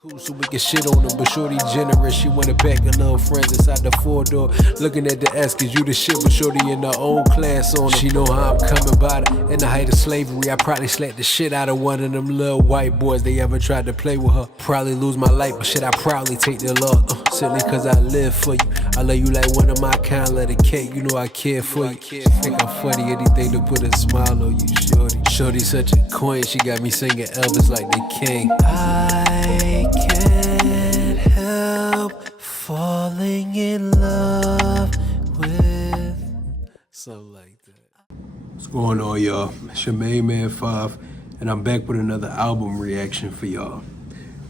Cool, so we can shit on them, but shorty generous. She wanna pack her little friends inside the 4-door. Looking at the ass, cause you the shit, but shorty in her own class on her. She know how I'm coming by her. In the height of slavery, I probably slapped the shit out of one of them little white boys. They ever tried to play with her. Probably lose my life, but shit, I proudly take their love. Simply cause I live for you. I love you like one of my kind, let it cake. You know I care for you. She think I'm funny, anything to put a smile on you, shorty. Shorty such a queen, she got me singing Elvis like the king. I can't help falling in love with something like that. What's going on, y'all? It's your main man 5, and I'm back with another album reaction for y'all.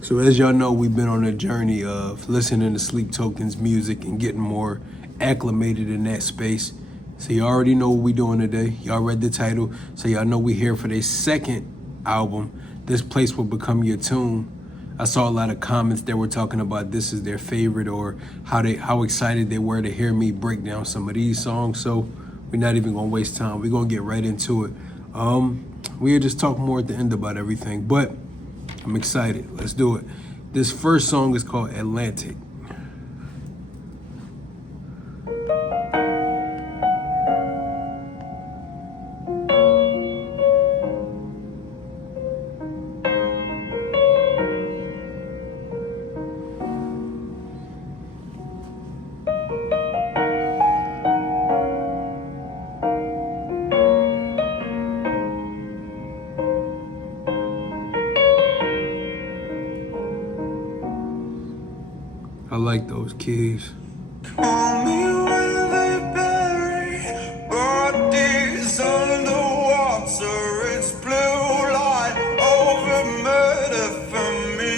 So as y'all know, we've been on a journey of listening to Sleep Token's music and getting more acclimated in that space. So you already know what we doing today. Y'all read the title, so y'all know we here for their second album, This Place Will Become Your Tomb. I saw a lot of comments that were talking about this is their favorite, or how excited they were to hear me break down some of these songs. So we're not even gonna waste time. We're gonna get right into it. We'll just talk more at the end about everything, but I'm excited. Let's do it. This first song is called Atlantic. I like those keys. Call me when they bury bodies underwater. It's blue light over murder for me.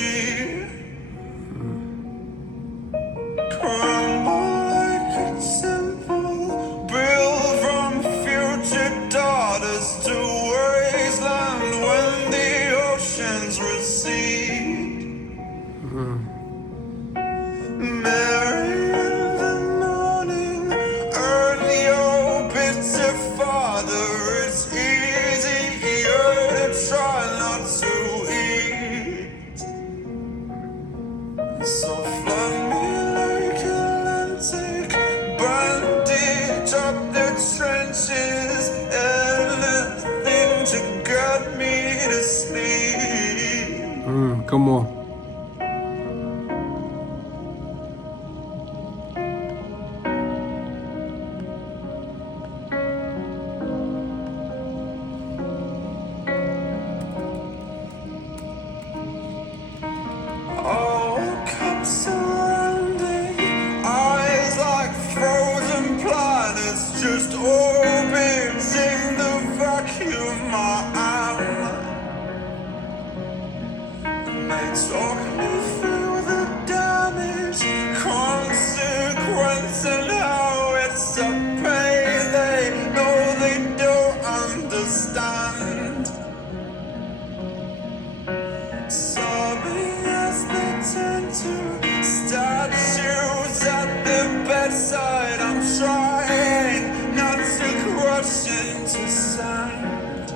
Crumble like a temple built from future daughters to wasteland when the oceans recede. Mary in the morning, earn your bitter father. It's easier to try not to eat. So flood me like Atlantic, bandage up the trenches, anything to get me to sleep. Come on. Oh, come surrounding, eyes like frozen planets, just orbiting the vacuum I am. They talk me through the damage, consequence, and how it's a pain they know they don't understand. Sobbing as they turn to statues at the bedside. I'm trying not to crush into sand.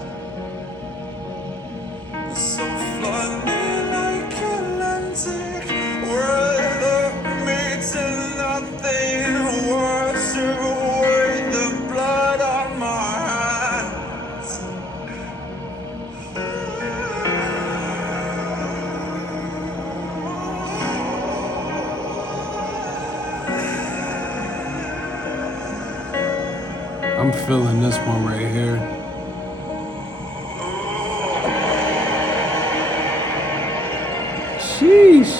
So flood me like Atlantic, where the meets and nothing. Wash away the blood on my hands. I'm feeling this one right here. Sheesh.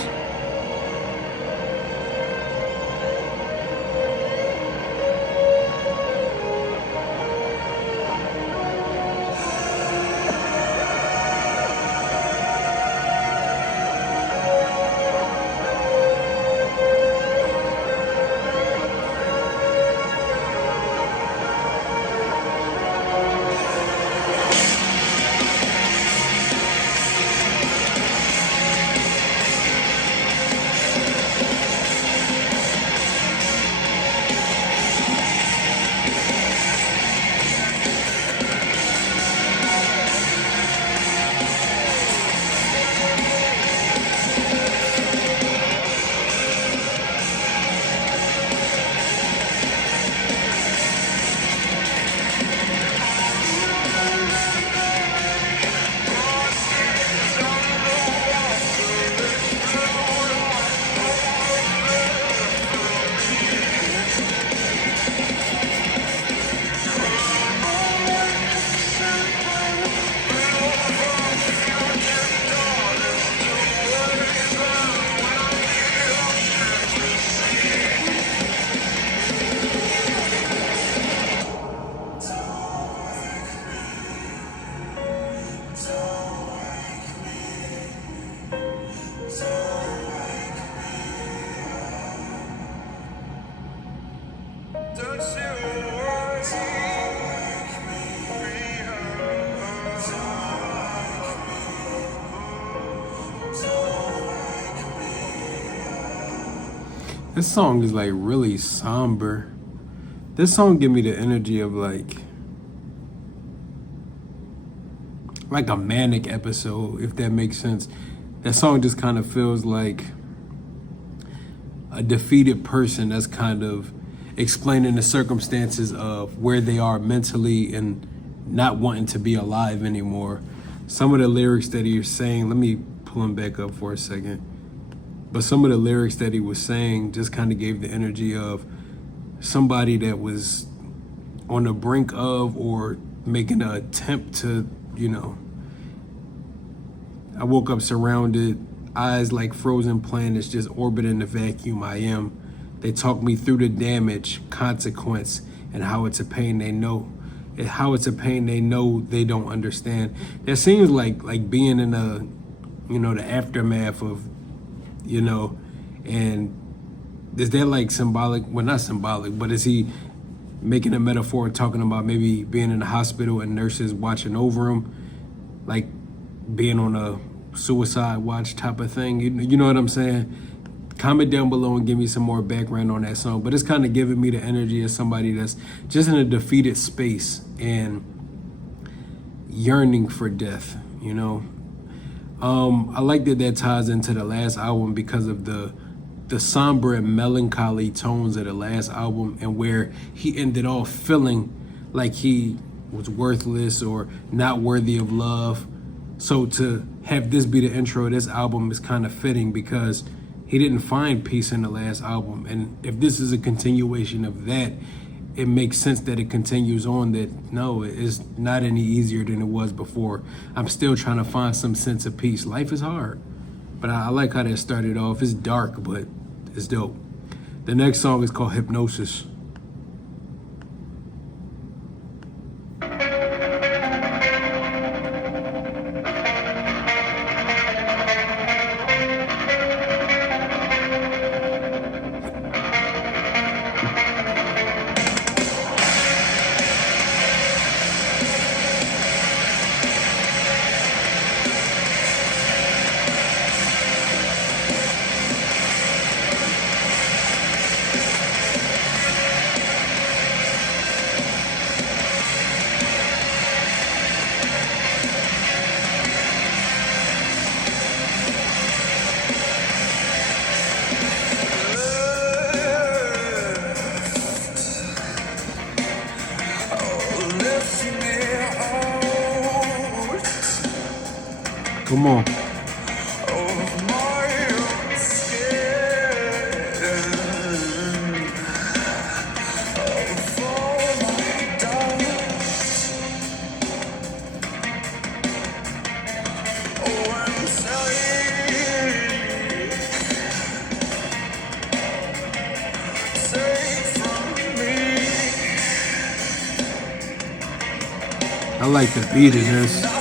This song is like really somber. This song give me the energy of like a manic episode, if that makes sense. That song just kind of feels like a defeated person that's kind of explaining the circumstances of where they are mentally and not wanting to be alive anymore. Some of the lyrics that he was saying, let me pull him back up for a second. But some of the lyrics that he was saying just kind of gave the energy of somebody that was on the brink of or making an attempt to, you know. I woke up surrounded, eyes like frozen planets just orbiting the vacuum I am. They talk me through the damage, consequence, and how it's a pain they know. And how it's a pain they know they don't understand. That seems like being in a, you know, the aftermath of, you know, and is that like symbolic? Well, not symbolic, but is he making a metaphor talking about maybe being in the hospital and nurses watching over him? Like being on a suicide watch type of thing. You know what I'm saying? Comment down below and give me some more background on that song. But it's kind of giving me the energy of somebody that's just in a defeated space and yearning for death, you know? I like that ties into the last album because of the somber and melancholy tones of the last album and where he ended off feeling like he was worthless or not worthy of love. So to have this be the intro of this album is kind of fitting because he didn't find peace in the last album. And if this is a continuation of that, it makes sense that it continues on that, no, it's not any easier than it was before. I'm still trying to find some sense of peace. Life is hard. But I like how that started off. It's dark, but it's dope. The next song is called Hypnosis. Come on. I like the beat of this.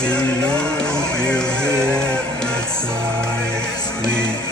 You know you hypnotize me.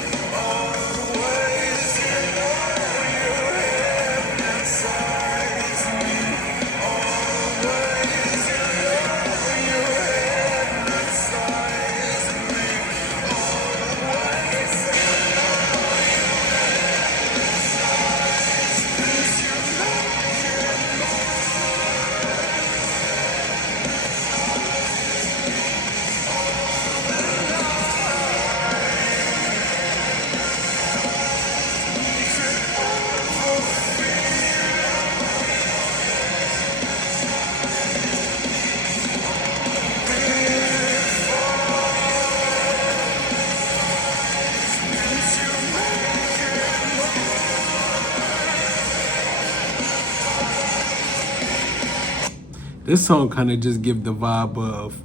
This song kind of just give the vibe of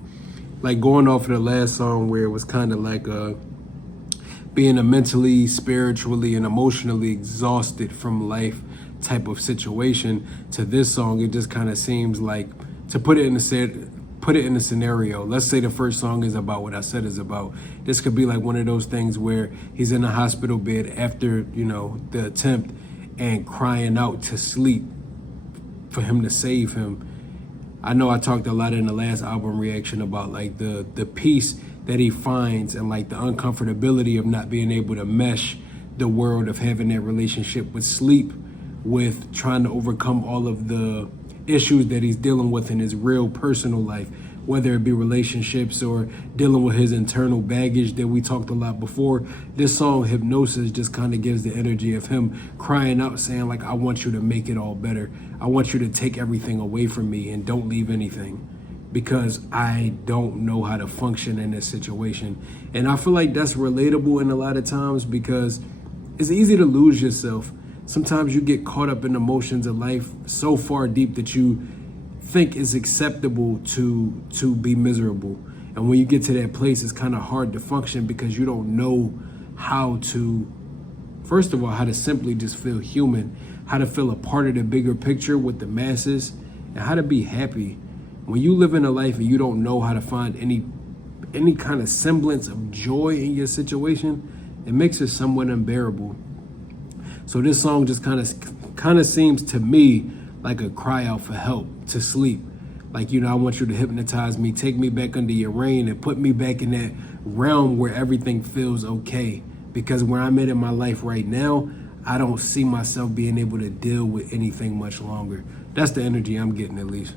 like going off of the last song where it was kind of like being a mentally, spiritually, and emotionally exhausted from life type of situation. To this song, it just kind of seems like, to put it in a scenario. Let's say the first song is about what I said is about. This could be like one of those things where he's in a hospital bed after, you know, the attempt and crying out to sleep for him to save him. I know I talked a lot in the last album reaction about like the peace that he finds and like the uncomfortability of not being able to mesh the world of having that relationship with sleep, with trying to overcome all of the issues that he's dealing with in his real personal life, whether it be relationships or dealing with his internal baggage that we talked a lot before. This song, Hypnosis, just kind of gives the energy of him crying out, saying like, I want you to make it all better. I want you to take everything away from me and don't leave anything, because I don't know how to function in this situation. And I feel like that's relatable in a lot of times, because it's easy to lose yourself. Sometimes you get caught up in emotions of life so far deep that you think it's acceptable to be miserable. And when you get to that place, it's kind of hard to function because you don't know how to, first of all, how to simply just feel human, how to feel a part of the bigger picture with the masses, and how to be happy. When you live in a life and you don't know how to find any kind of semblance of joy in your situation, it makes it somewhat unbearable. So this song just kind of seems to me like a cry out for help, to sleep. Like, you know, I want you to hypnotize me, take me back under your reign and put me back in that realm where everything feels okay. Because where I'm at in my life right now, I don't see myself being able to deal with anything much longer. That's the energy I'm getting, at least.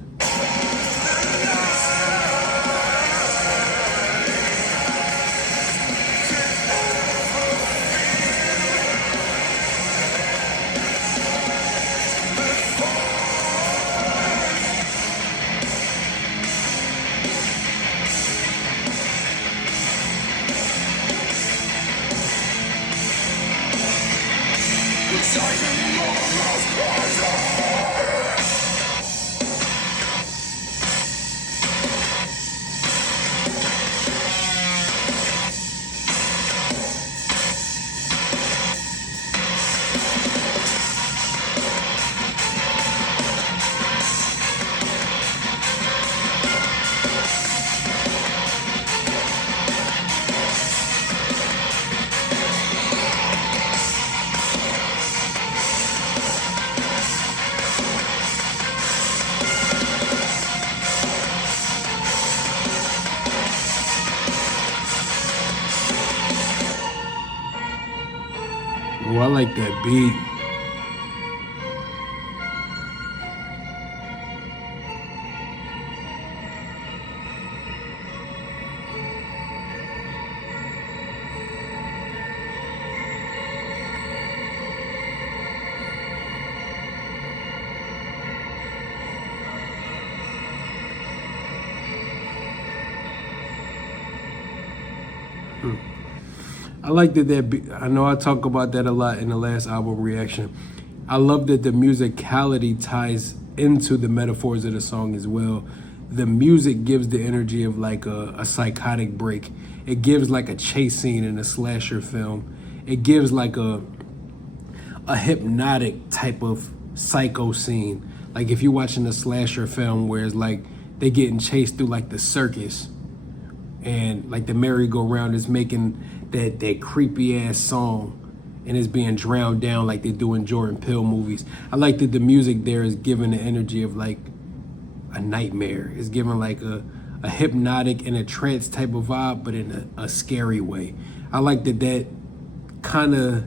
Oh, I like that beat. I like that I know I talk about that a lot in the last album reaction. I love that the musicality ties into the metaphors of the song as well. The music gives the energy of like a psychotic break. It gives like a chase scene in a slasher film. It gives like a hypnotic type of psycho scene. Like if you're watching a slasher film where it's like they getting chased through like the circus, and like the merry-go-round is making that creepy ass song, and it's being drowned down like they do in Jordan Peele movies. I like that the music there is giving the energy of like a nightmare. It's giving like a hypnotic and a trance type of vibe, but in a scary way. I like that kind of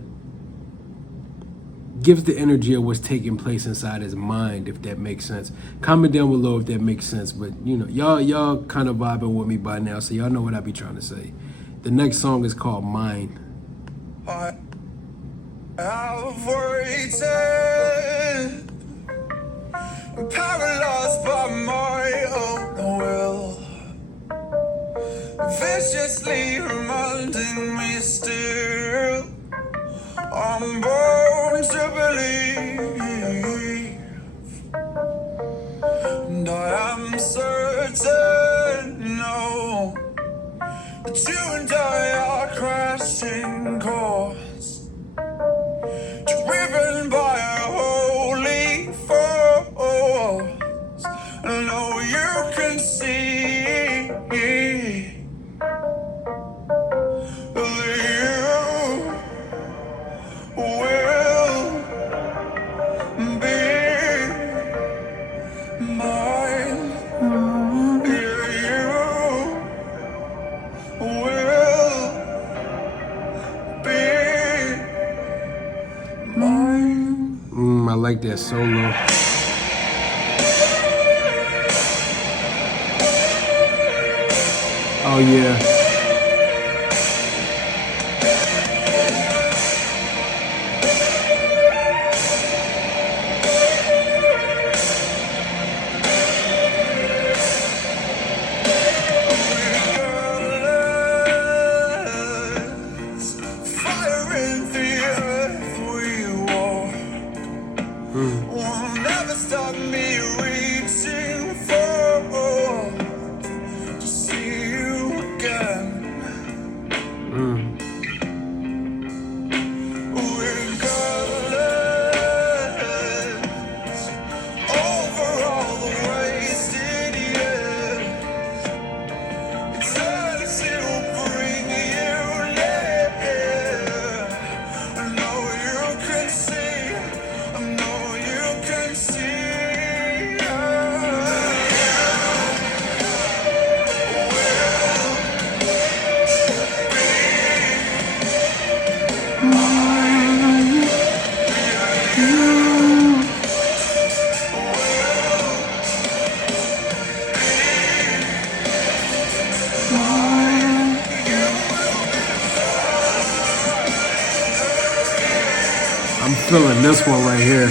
gives the energy of what's taking place inside his mind, if that makes sense. Comment down below if that makes sense. But you know, y'all kind of vibing with me by now, so y'all know what I be trying to say. The next song is called Mine. I have waited, paralyzed by my own will, viciously reminding me still I'm born to believe, and I am certain, no, that you and I are crashing course, driven by a holy force. I know you can see that you will be mine. You will be mine. I like that solo. Oh yeah. Fire in the earth we walk will never stop me reaching for to see you again. Regardless over all the wasted years, eternity will bring you near. I know you can see, I know you can see. I'm feeling this one right here.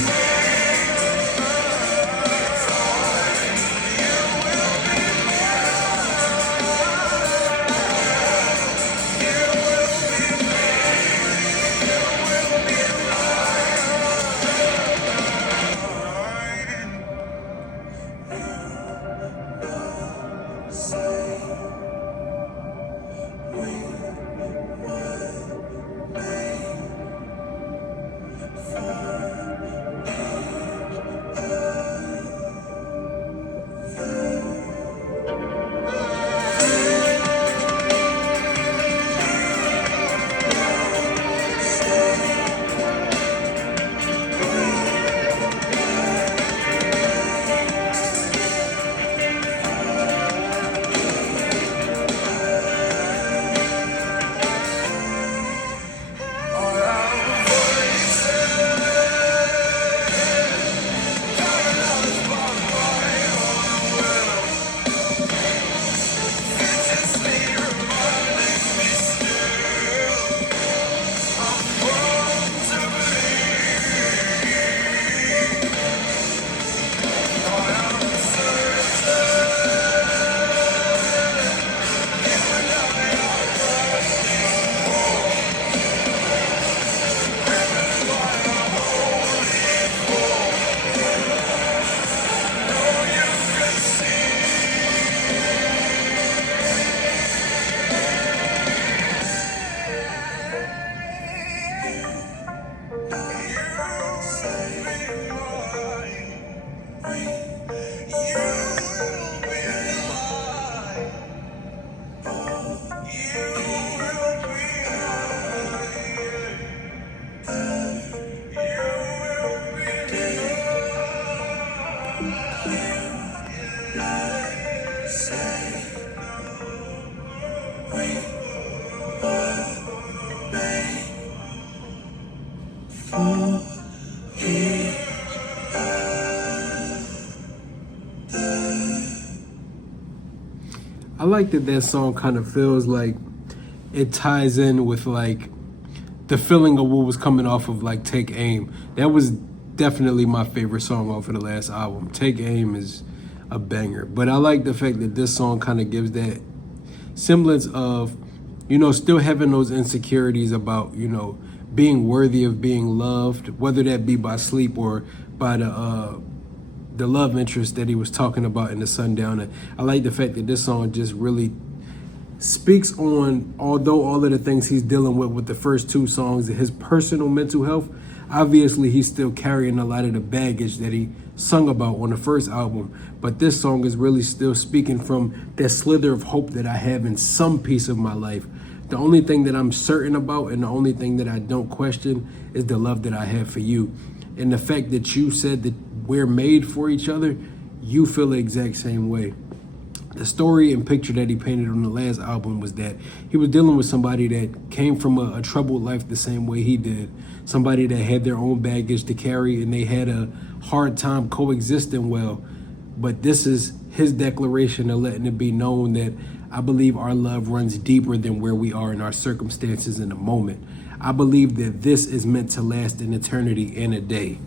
I like that that song kind of feels like it ties in with like the feeling of what was coming off of like Take Aim. That was definitely my favorite song off of the last album. Take Aim is a banger. But I like the fact that this song kind of gives that semblance of, you know, still having those insecurities about, you know, being worthy of being loved, whether that be by sleep or by the love interest that he was talking about in the Sundowner. I like the fact that this song just really speaks on, although all of the things he's dealing with the first two songs, his personal mental health, obviously he's still carrying a lot of the baggage that he sung about on the first album. But this song is really still speaking from that slither of hope that I have in some piece of my life. The only thing that I'm certain about and the only thing that I don't question is the love that I have for you. And the fact that you said that we're made for each other, you feel the exact same way. The story and picture that he painted on the last album was that he was dealing with somebody that came from a troubled life the same way he did. Somebody that had their own baggage to carry and they had a hard time coexisting well. But this is his declaration of letting it be known that I believe our love runs deeper than where we are in our circumstances in the moment. I believe that this is meant to last an eternity and a day.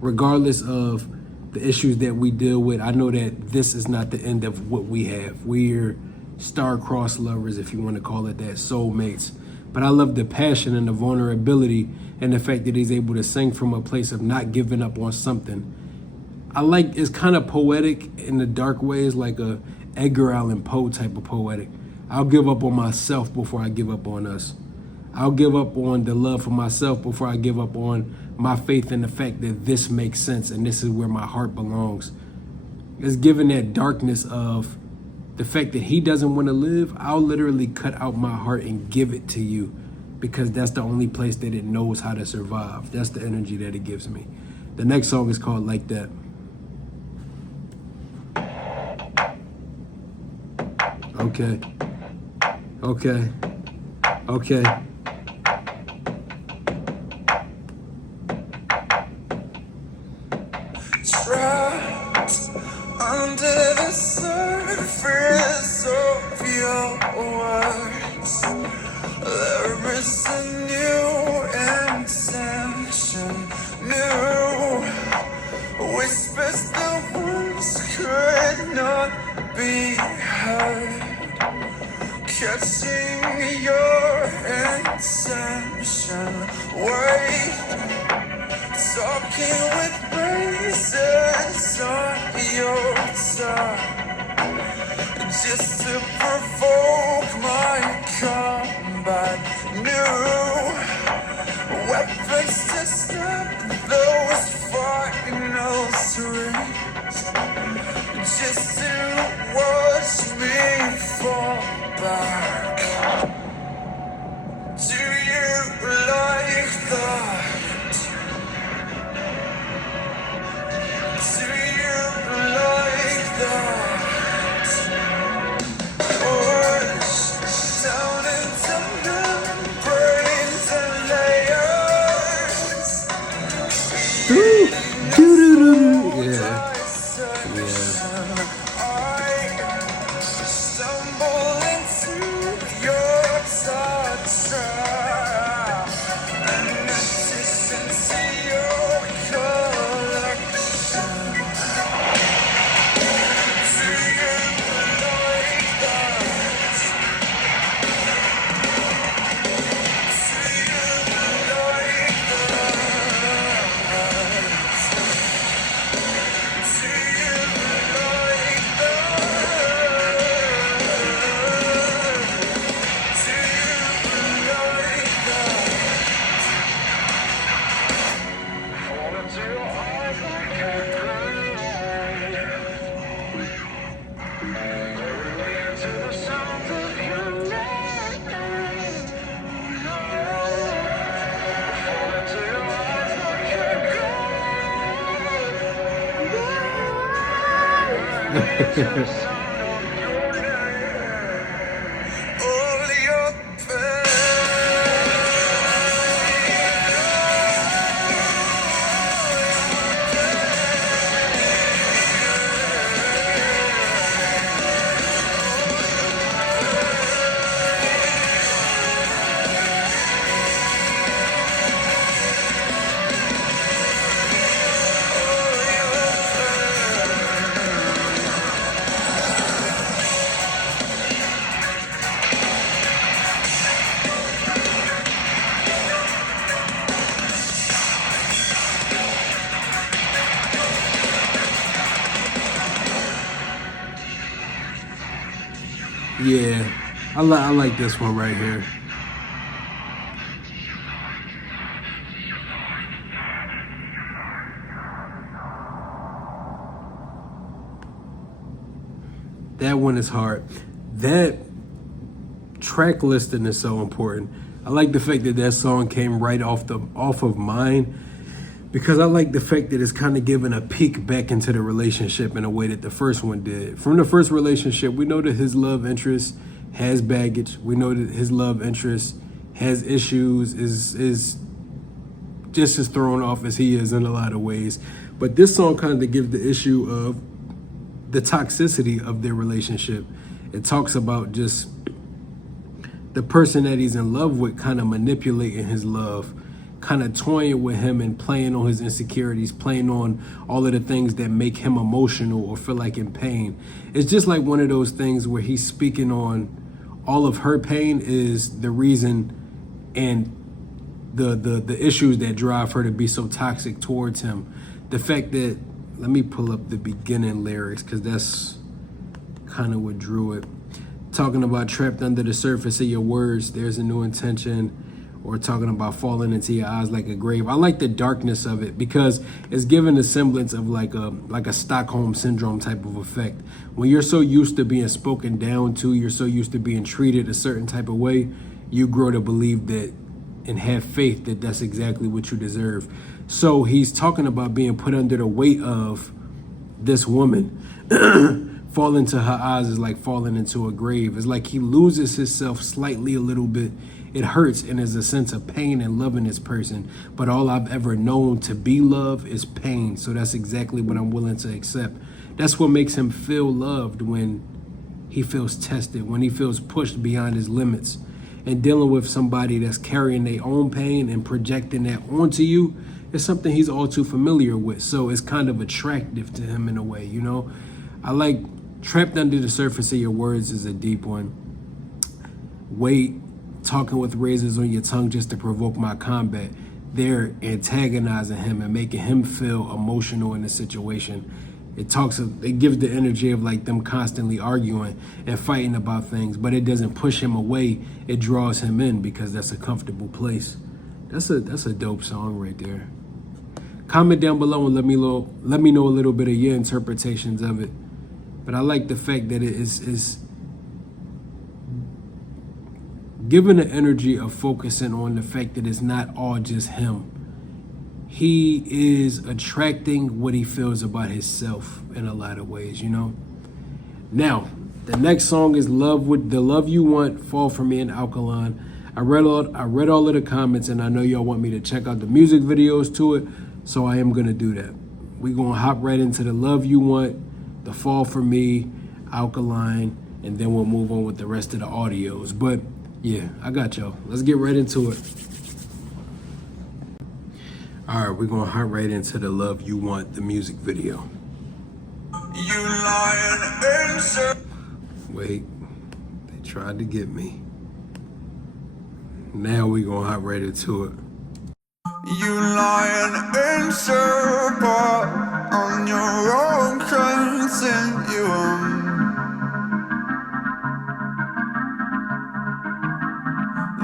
Regardless of the issues that we deal with, I know that this is not the end of what we have. We're star-crossed lovers, if you want to call it that, soulmates. But I love the passion and the vulnerability and the fact that he's able to sing from a place of not giving up on something. I like, it's kind of poetic in the dark ways, like a Edgar Allan Poe type of poetic. I'll give up on myself before I give up on us. I'll give up on the love for myself before I give up on my faith in the fact that this makes sense and this is where my heart belongs. It's given that darkness of the fact that he doesn't want to live. I'll literally cut out my heart and give it to you because that's the only place that it knows how to survive. That's the energy that it gives me. The next song is called Like That. Okay. Okay. Okay. Trapped under the surface of your words, there is a new intention, new whispers that once could not be heard, catching your intention. Wait, talking with raisins on your tongue, just to provoke my combat. New weapons to stop those final swings, just to watch me fall back. Do you like that? Do you like that? Push down into membranes and layers. Yeah. I stumble into your touch trap, and it's into your collection. Do you like that? Do you like All your Yeah, I like this one right here. That one is hard. That track listing is so important. I like the fact that that song came right off of mine, because I like the fact that it's kind of giving a peek back into the relationship in a way that the first one did. From the first relationship, we know that his love interest has baggage. We know that his love interest has issues, is just as thrown off as he is in a lot of ways. But this song kind of gives the issue of the toxicity of their relationship. It talks about just the person that he's in love with kind of manipulating his love, kind of toying with him and playing on his insecurities, playing on all of the things that make him emotional or feel like in pain. It's just like one of those things where he's speaking on all of her pain is the reason and the issues that drive her to be so toxic towards him. The fact that, let me pull up the beginning lyrics because that's kind of what drew it. Talking about trapped under the surface of your words, there's a new intention, or talking about falling into your eyes like a grave. I like the darkness of it because it's given a semblance of like a Stockholm syndrome type of effect. When you're so used to being spoken down to, you're so used to being treated a certain type of way, you grow to believe that and have faith that that's exactly what you deserve. So he's talking about being put under the weight of this woman. Falling to her eyes is like falling into a grave. It's like he loses himself slightly a little bit. It hurts and there's a sense of pain in loving this person. But all I've ever known to be love is pain. So that's exactly what I'm willing to accept. That's what makes him feel loved, when he feels tested, when he feels pushed beyond his limits. And dealing with somebody that's carrying their own pain and projecting that onto you is something he's all too familiar with. So it's kind of attractive to him in a way, you know? I like trapped under the surface of your words is a deep one. Wait, talking with razors on your tongue just to provoke my combat. They're antagonizing him and making him feel emotional in the situation. It gives the energy of like them constantly arguing and fighting about things, but it doesn't push him away. It draws him in because that's a comfortable place. That's a dope song right there. Comment down below and let me know a little bit of your interpretations of it. But I like the fact that it is given the energy of focusing on the fact that it's not all just him. He is attracting what he feels about himself in a lot of ways, you know? Now, the next song is The Love You Want, Fall For Me, and Alkaline. I read all of the comments, and I know y'all want me to check out the music videos to it, so I am gonna do that. We're gonna hop right into The Love You Want, The Fall For Me, Alkaline, and then we'll move on with the rest of the audios. But yeah, I got y'all. Let's get right into it. All right, we're gonna hop right into The Love You Want, the music video. You lying answer. Wait, they tried to get me. Now we gonna hop right into it. You lying answer, but on your own continuum.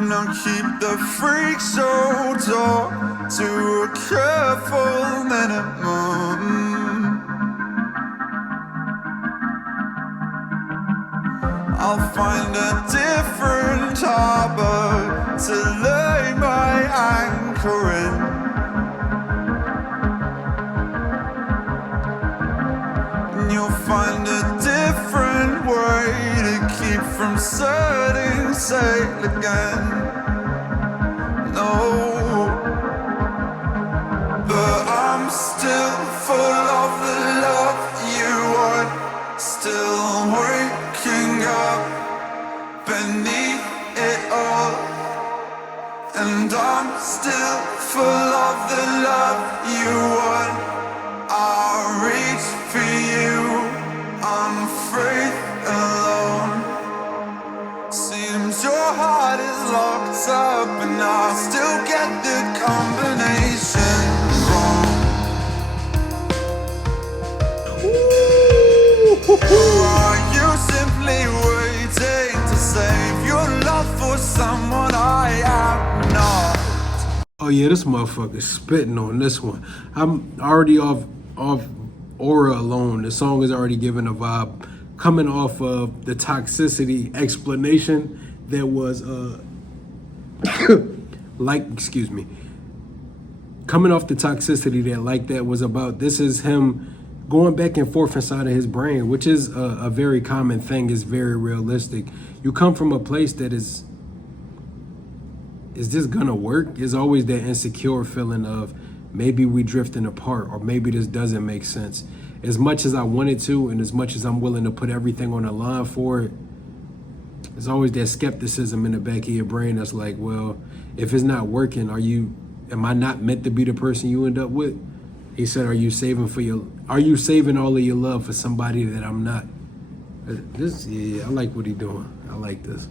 Now keep the freak show talk to a careful minimum. I'll find a different harbor to lay my anchor in. And you'll find a I'm setting sail again. No, but I'm still full of the love you want. Still waking up beneath it all. And I'm still full of the love you want. I'll reach for you, unafraid, alone. Seems your heart is locked up, and I still get the combination wrong. Or are you simply waiting to save your love for someone I am not? Oh yeah, this motherfucker's spitting on this one. I'm already off aura alone. The song is already giving a vibe. Coming off of the toxicity explanation that was excuse me. Coming off the toxicity that was about, this is him going back and forth inside of his brain, which is a very common thing, is very realistic. You come from a place that is this gonna work? Is always that insecure feeling of maybe we drifting apart, or maybe this doesn't make sense. As much as I wanted to, and as much as I'm willing to put everything on the line for it, there's always that skepticism in the back of your brain that's like, well, if it's not working, am I not meant to be the person you end up with? He said, are you saving all of your love for somebody that I'm not? I like what he's doing. I like this.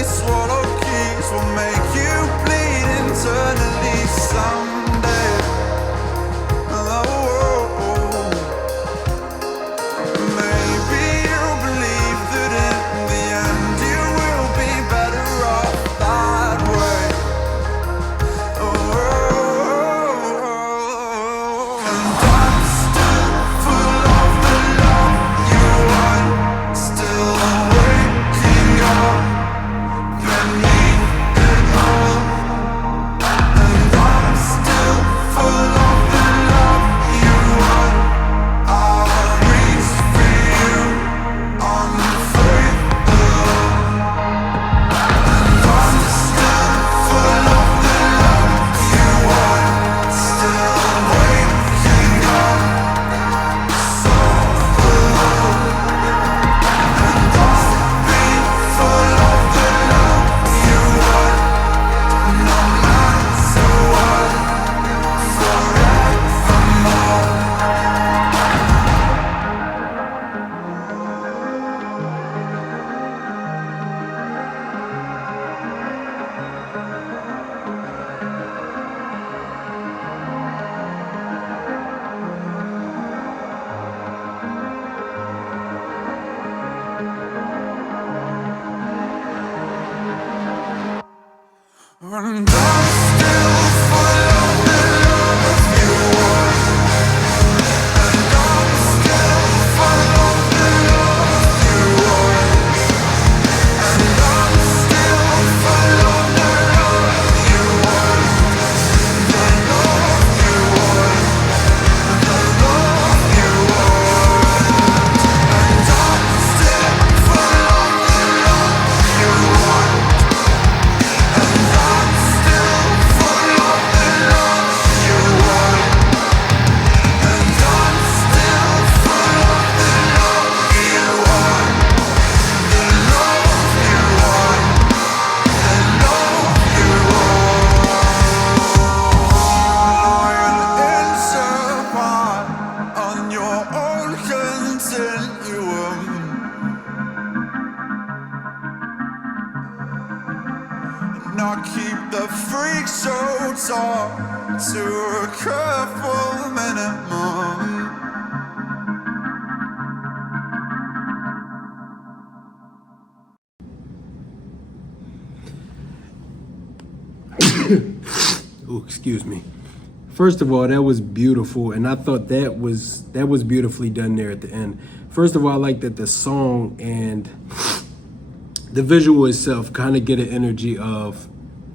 Swallow keys will make you bleed internally someday. Oh, maybe you believe that in the end you will be better off that way. And I'm still full of the love you want, still waking up beneath it all. And I'm still full of the love you want. I'll reach for you, unafraid, alone. And I'm still full of the love you want, still waking up, so alone. And I'll be full of the love you want, no matter what, forevermore. And I'm still full of the love you want. And I'm still full of the love you want. And I'm still full of the love you want. The love you want. The love you want. And I'm still full of the love you want. And I'm still full of the love you want. And I'm still full of the love you want. The love you want. The love you want. An inch apart on your own continuum. Not keep the freak show talk to a careful minimum. Oh, excuse me. First of all, that was beautiful, and I thought that was beautifully done there at the end. First of all, I like that the song and the visual itself kind of get an energy of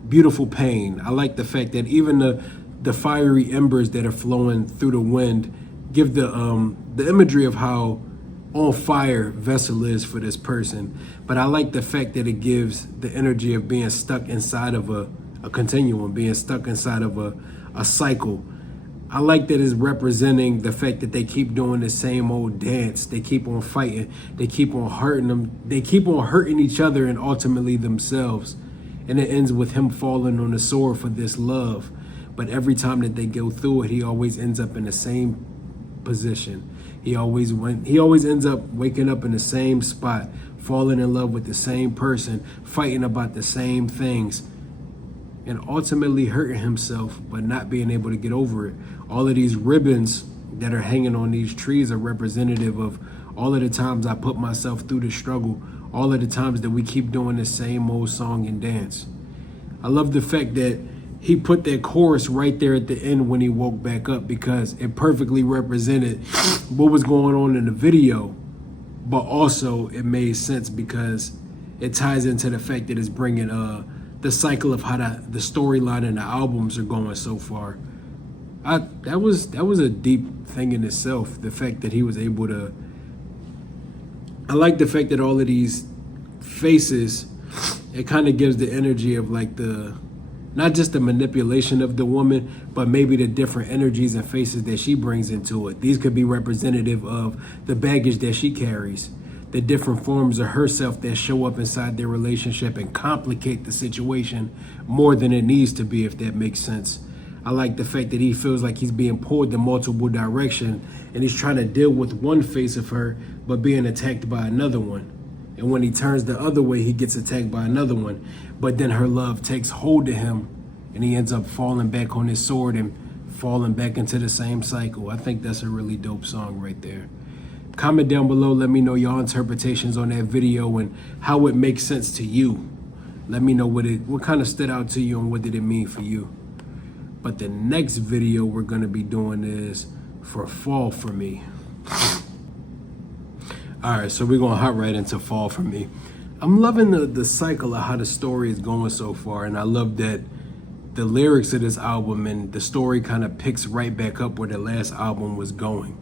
beautiful pain. I like the fact that even the fiery embers that are flowing through the wind give the imagery of how on fire Vessel is for this person. But I like the fact that it gives the energy of being stuck inside of a continuum, being stuck inside of a cycle. I like that it's representing the fact that they keep doing the same old dance. They keep on fighting. They keep on hurting them. They keep on hurting each other and ultimately themselves. And it ends with him falling on the sword for this love. But every time that they go through it, he always ends up in the same position. He always ends up waking up in the same spot, falling in love with the same person, fighting about the same things, and ultimately hurting himself, but not being able to get over it. All of these ribbons that are hanging on these trees are representative of all of the times I put myself through the struggle, all of the times that we keep doing the same old song and dance. I love the fact that he put that chorus right there at the end when he woke back up, because it perfectly represented what was going on in the video, but also it made sense because it ties into the fact that it's bringing the cycle of how the storyline and the albums are going so far. That was a deep thing in itself. The fact that he was able to. I like the fact that all of these faces, it kind of gives the energy of like not just the manipulation of the woman, but maybe the different energies and faces that she brings into it. These could be representative of the baggage that she carries, the different forms of herself that show up inside their relationship and complicate the situation more than it needs to be, if that makes sense. I like the fact that he feels like he's being pulled in multiple directions and he's trying to deal with one face of her, but being attacked by another one. And when he turns the other way, he gets attacked by another one. But then her love takes hold of him and he ends up falling back on his sword and falling back into the same cycle. I think that's a really dope song right there. Comment down below, let me know your interpretations on that video and how it makes sense to you. Let me know what kind of stood out to you and what did it mean for you. But the next video we're gonna be doing is for Fall For Me. All right, so we're gonna hop right into Fall For Me. I'm loving the cycle of how the story is going so far, and I love that the lyrics of this album and the story kind of picks right back up where the last album was going.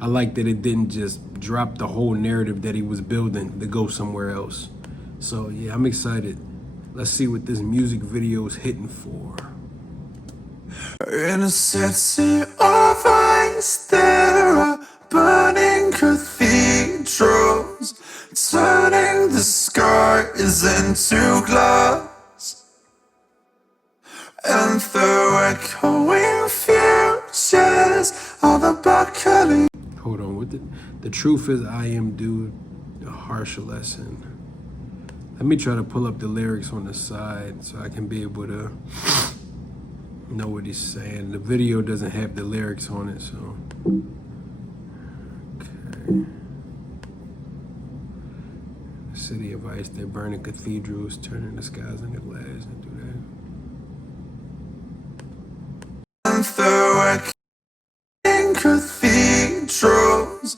I like that it didn't just drop the whole narrative that he was building to go somewhere else. So yeah, I'm excited. Let's see what this music video is hitting for. In a city of ice, there are burning cathedrals, turning the skies into glass. And through echoing futures are the buckling. Hold on, what the truth is I am due a harsh lesson. Let me try to pull up the lyrics on the side so I can be able to know what he's saying. The video doesn't have the lyrics on it, so. Okay. City of ice, they're burning cathedrals, turning the skies into glass, and do that. And through echoing cathedrals,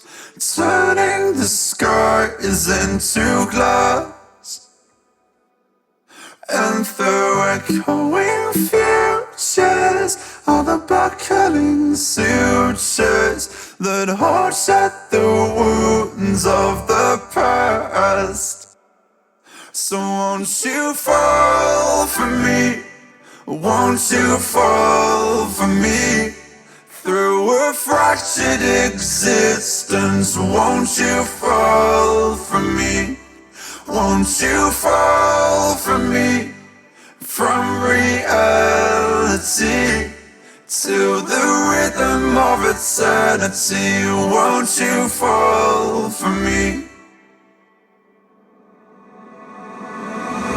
turning the skies into glass. And through echoing futures are the buckling sutures that hold shut the wounds of the past. So won't you fall for me? Won't you fall for me? Through a fractured existence, won't you fall for me? Won't you fall for me? From reality to the rhythm of eternity, won't you fall for me?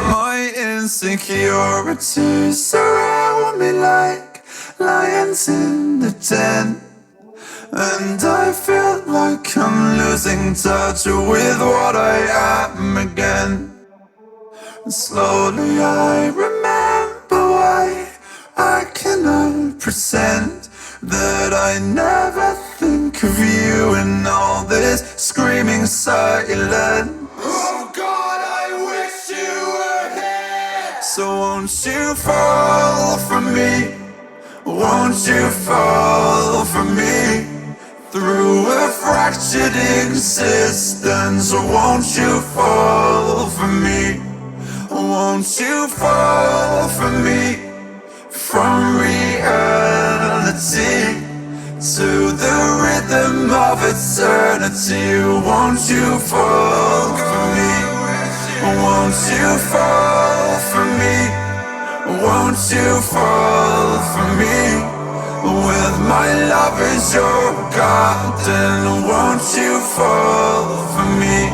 My insecurities surround me like lions in the den, and I feel like I'm losing touch with what I am again. Slowly I remember why I cannot pretend that I never think of you in all this screaming silence. Oh God, I wish you were here. So won't you fall for me? Won't you fall for me? Through fractured existence. Won't you fall for me? Won't you fall for me? From reality to the rhythm of eternity. Won't you fall for me? Won't you fall for me? Won't you fall for me? With my love as your garden. Won't you fall for me?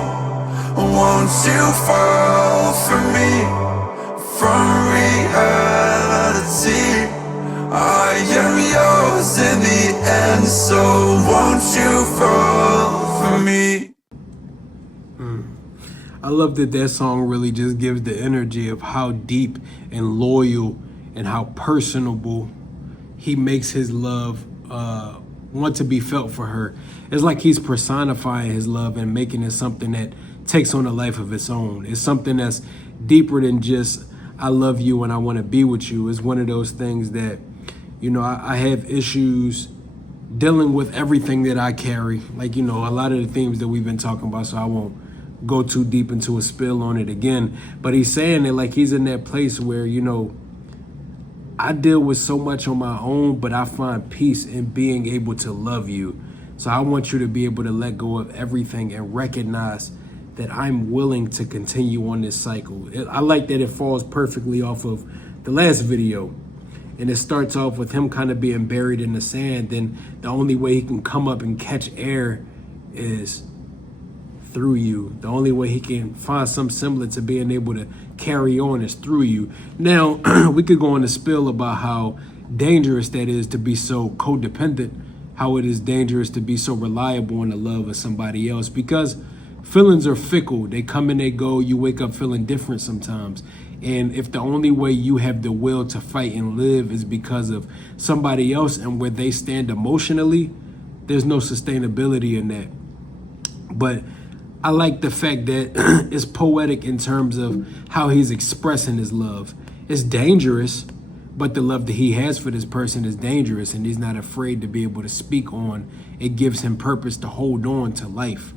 Won't you fall for me? From reality, I am yours in the end. So won't you fall for me? I love that that song really just gives the energy of how deep and loyal and how personable he makes his love want to be felt for her. It's like he's personifying his love and making it something that takes on a life of its own. It's something that's deeper than just, I love you and I want to be with you. It's one of those things that, you know, I have issues dealing with everything that I carry. Like, you know, a lot of the themes that we've been talking about, so I won't go too deep into a spill on it again. But he's saying it like he's in that place where, you know, I deal with so much on my own, but I find peace in being able to love you. So I want you to be able to let go of everything and recognize that I'm willing to continue on this cycle. I like that it falls perfectly off of the last video. And it starts off with him kind of being buried in the sand. Then the only way he can come up and catch air is through you. The only way he can find some semblance of being able to carry on is through you. Now, we could go on a spill about how dangerous that is to be so codependent, how it is dangerous to be so reliable in the love of somebody else, because feelings are fickle. They come and they go. You wake up feeling different sometimes. And if the only way you have the will to fight and live is because of somebody else and where they stand emotionally, there's no sustainability in that. But I like the fact that it's poetic in terms of how he's expressing his love. It's dangerous, but the love that he has for this person is dangerous, and he's not afraid to be able to speak on. It gives him purpose to hold on to life.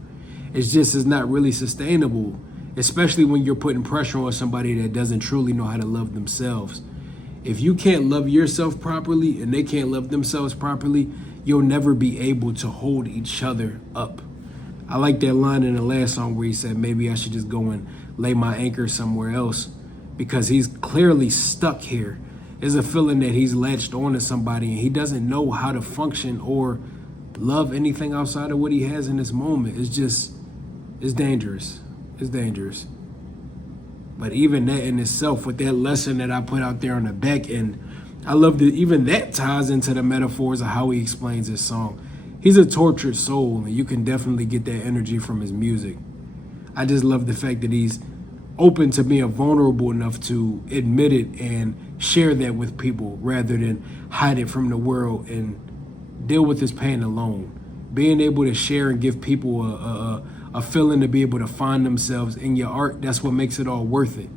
It's just, it's not really sustainable, especially when you're putting pressure on somebody that doesn't truly know how to love themselves. If you can't love yourself properly and they can't love themselves properly, you'll never be able to hold each other up. I like that line in the last song where he said, maybe I should just go and lay my anchor somewhere else, because he's clearly stuck here. There's a feeling that he's latched on to somebody and he doesn't know how to function or love anything outside of what he has in this moment. It's just, it's dangerous. It's dangerous. But even that in itself, with that lesson that I put out there on the back end, I love that even that ties into the metaphors of how he explains his song. He's a tortured soul, and you can definitely get that energy from his music. I just love the fact that he's open to being vulnerable enough to admit it and share that with people rather than hide it from the world and deal with his pain alone. Being able to share and give people a feeling to be able to find themselves in your art, that's what makes it all worth it.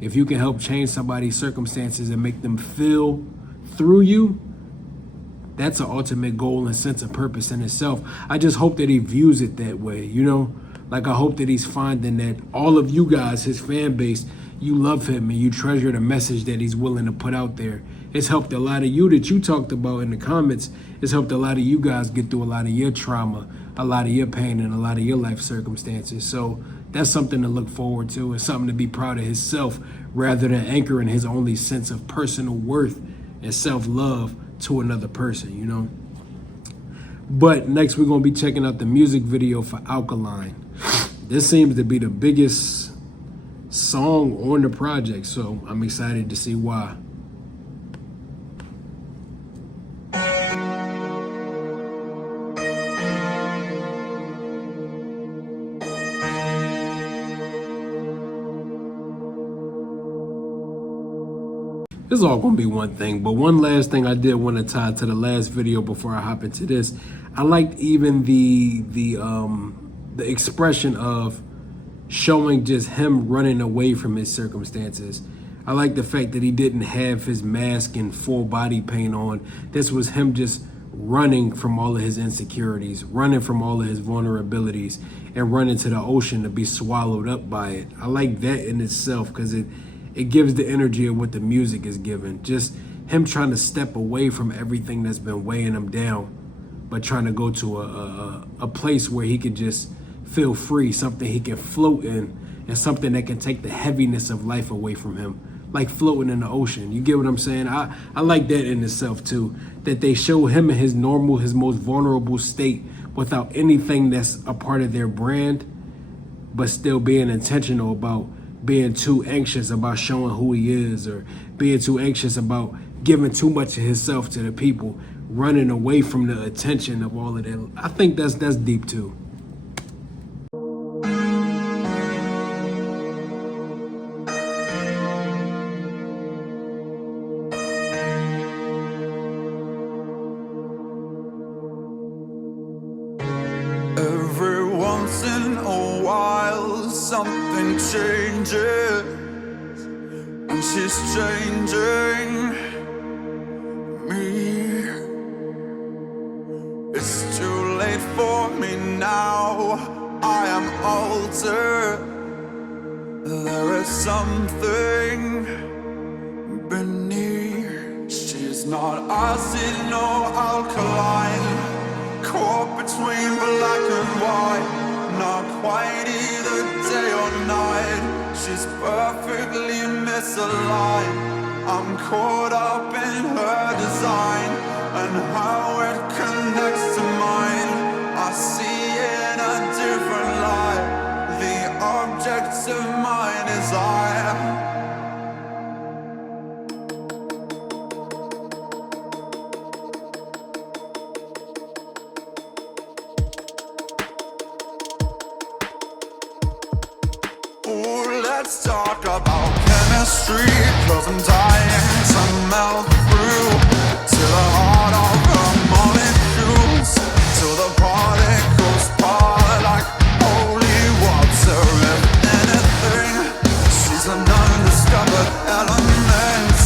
If you can help change somebody's circumstances and make them feel through you, that's an ultimate goal and sense of purpose in itself. I just hope that he views it that way, you know? Like, I hope that he's finding that all of you guys, his fan base, you love him and you treasure the message that he's willing to put out there. It's helped a lot of you that you talked about in the comments. It's helped a lot of you guys get through a lot of your trauma, a lot of your pain, and a lot of your life circumstances. So that's something to look forward to and something to be proud of himself, rather than anchoring his only sense of personal worth and self-love to another person, you know? But next we're gonna be checking out the music video for Alkaline. This seems to be the biggest song on the project, so I'm excited to see why. This is all gonna be one thing, but one last thing I did want to tie to the last video before I hop into this. I liked even the expression of showing just him running away from his circumstances. I like the fact that he didn't have his mask and full body paint on. This was him just running from all of his insecurities, running from all of his vulnerabilities, and running to the ocean to be swallowed up by it. I like that in itself because it gives the energy of what the music is giving. Just him trying to step away from everything that's been weighing him down, but trying to go to a place where he could just feel free, something he can float in, and something that can take the heaviness of life away from him, like floating in the ocean. You get what I'm saying? I like that in itself too, that they show him in his normal, his most vulnerable state without anything that's a part of their brand, but still being intentional about being too anxious about showing who he is, or being too anxious about giving too much of himself to the people, running away from the attention of all of that. I think that's deep too. Every once in a while something changes, and she's changing me. It's too late for me now, I am altered. There is something beneath. She's not acid nor alkaline, caught between black and white, not quite either day or night. She's perfectly misaligned. I'm caught up in her design and how it connects to mine. I see in a different light the object of my desire. Let's talk about chemistry, 'cause I'm dying to melt through to the heart of her molecules, till the particles part like holy water. If anything, she's an undiscovered element,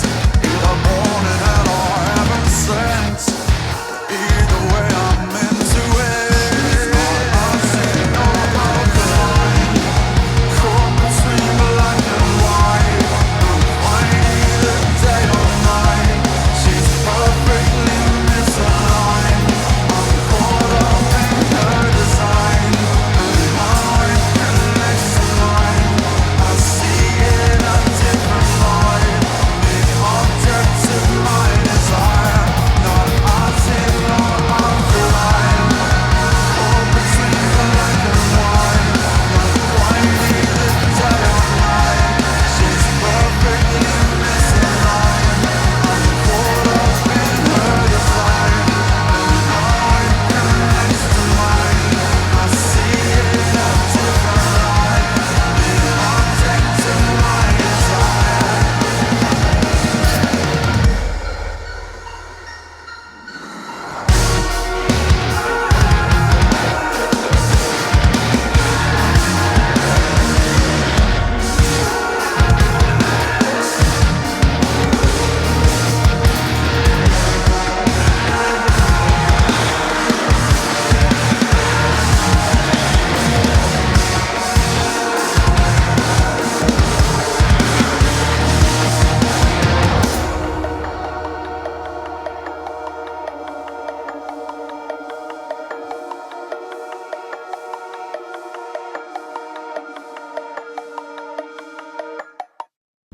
either born in hell or heaven sent. Either way, I'm into it.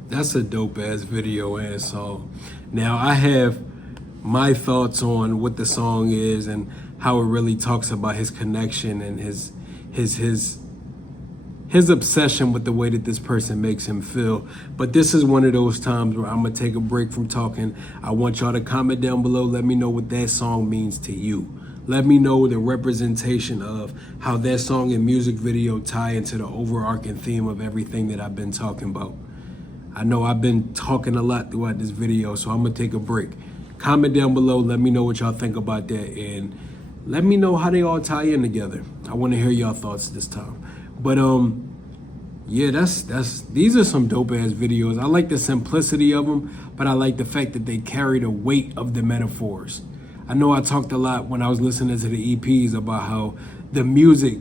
That's a dope ass video and song. Now I have my thoughts on what the song is and how it really talks about his connection and his obsession with the way that this person makes him feel. But this is one of those times where I'm gonna take a break from talking. I want y'all to comment down below. Let me know what that song means to you. Let me know the representation of how that song and music video tie into the overarching theme of everything that I've been talking about. I know I've been talking a lot throughout this video, so I'm gonna take a break. Comment down below, let me know what y'all think about that, and let me know how they all tie in together. I wanna hear y'all thoughts this time. But yeah, these are some dope ass videos. I like the simplicity of them, but I like the fact that they carry the weight of the metaphors. I know I talked a lot when I was listening to the EPs about how the music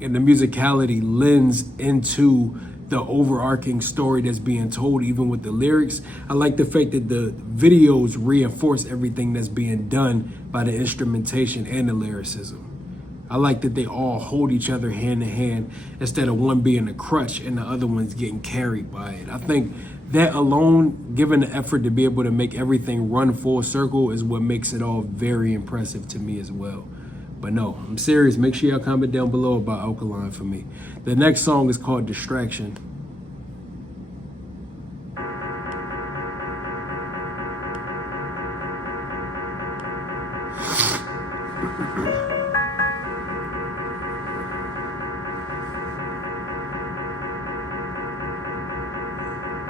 and the musicality lends into the overarching story that's being told, even with the lyrics. I like the fact that the videos reinforce everything that's being done by the instrumentation and the lyricism. I like that they all hold each other hand in hand instead of one being a crutch and the other one's getting carried by it. I think that alone, given the effort to be able to make everything run full circle, is what makes it all very impressive to me as well. But no, I'm serious. Make sure y'all comment down below about Alkaline for me. The next song is called Distraction.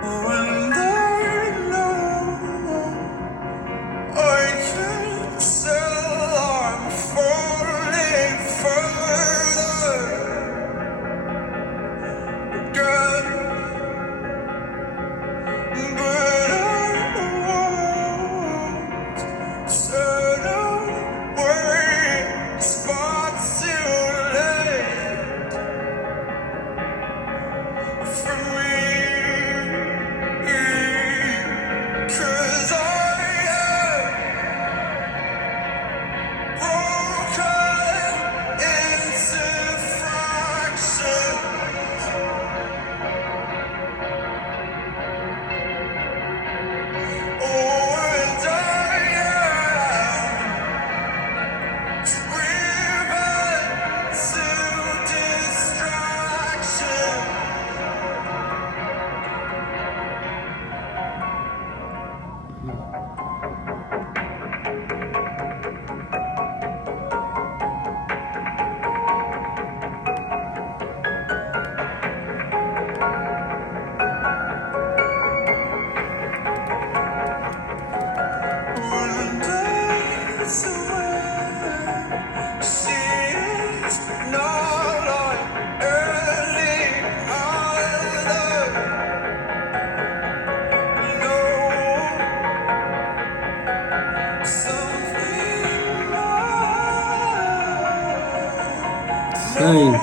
When I know I can't tell, I'm falling further again, but I won't turn away. It's far too late for me. 'Cause I am broken into fractions. Oh, and I am driven to distraction. Same.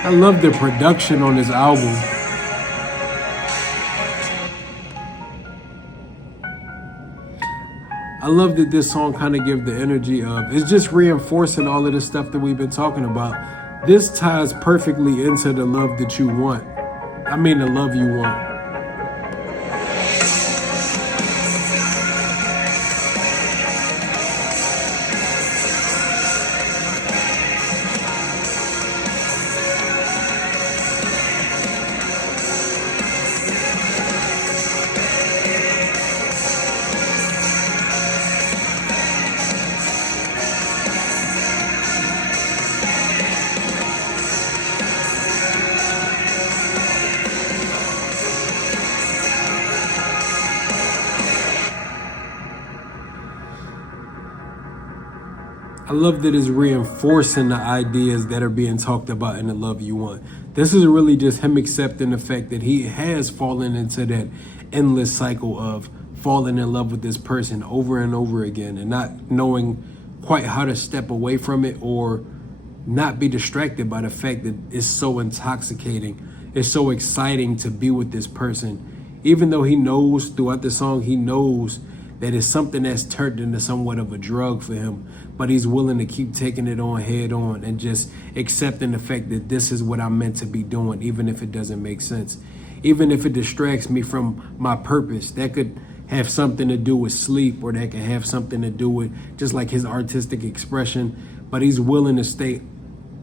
I love the production on this album. I love that this song kind of gives the energy of, it's just reinforcing all of the stuff that we've been talking about. This ties perfectly into the love that you want. I mean, the love you want. I love that it's reinforcing the ideas that are being talked about in the love you want. This is really just him accepting the fact that he has fallen into that endless cycle of falling in love with this person over and over again and not knowing quite how to step away from it or not be distracted by the fact that it's so intoxicating. It's so exciting to be with this person. Even though he knows throughout the song, he knows that it's something that's turned into somewhat of a drug for him, but he's willing to keep taking it on head on and just accepting the fact that this is what I'm meant to be doing, even if it doesn't make sense. Even if it distracts me from my purpose. That could have something to do with sleep, or that could have something to do with just like his artistic expression, but he's willing to stay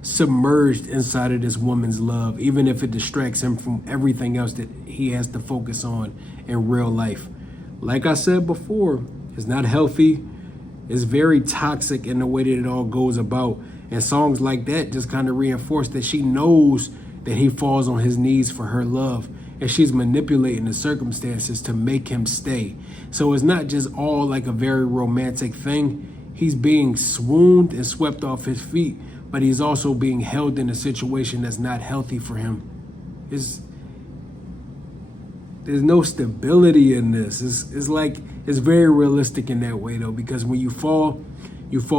submerged inside of this woman's love, even if it distracts him from everything else that he has to focus on in real life. Like I said before, it's not healthy. It's very toxic in the way that it all goes about. And songs like that just kind of reinforce that she knows that he falls on his knees for her love, and she's manipulating the circumstances to make him stay. So it's not just all like a very romantic thing. He's being swooned and swept off his feet, but he's also being held in a situation that's not healthy for him. There's no stability in this. It's like, it's very realistic in that way though, because when you fall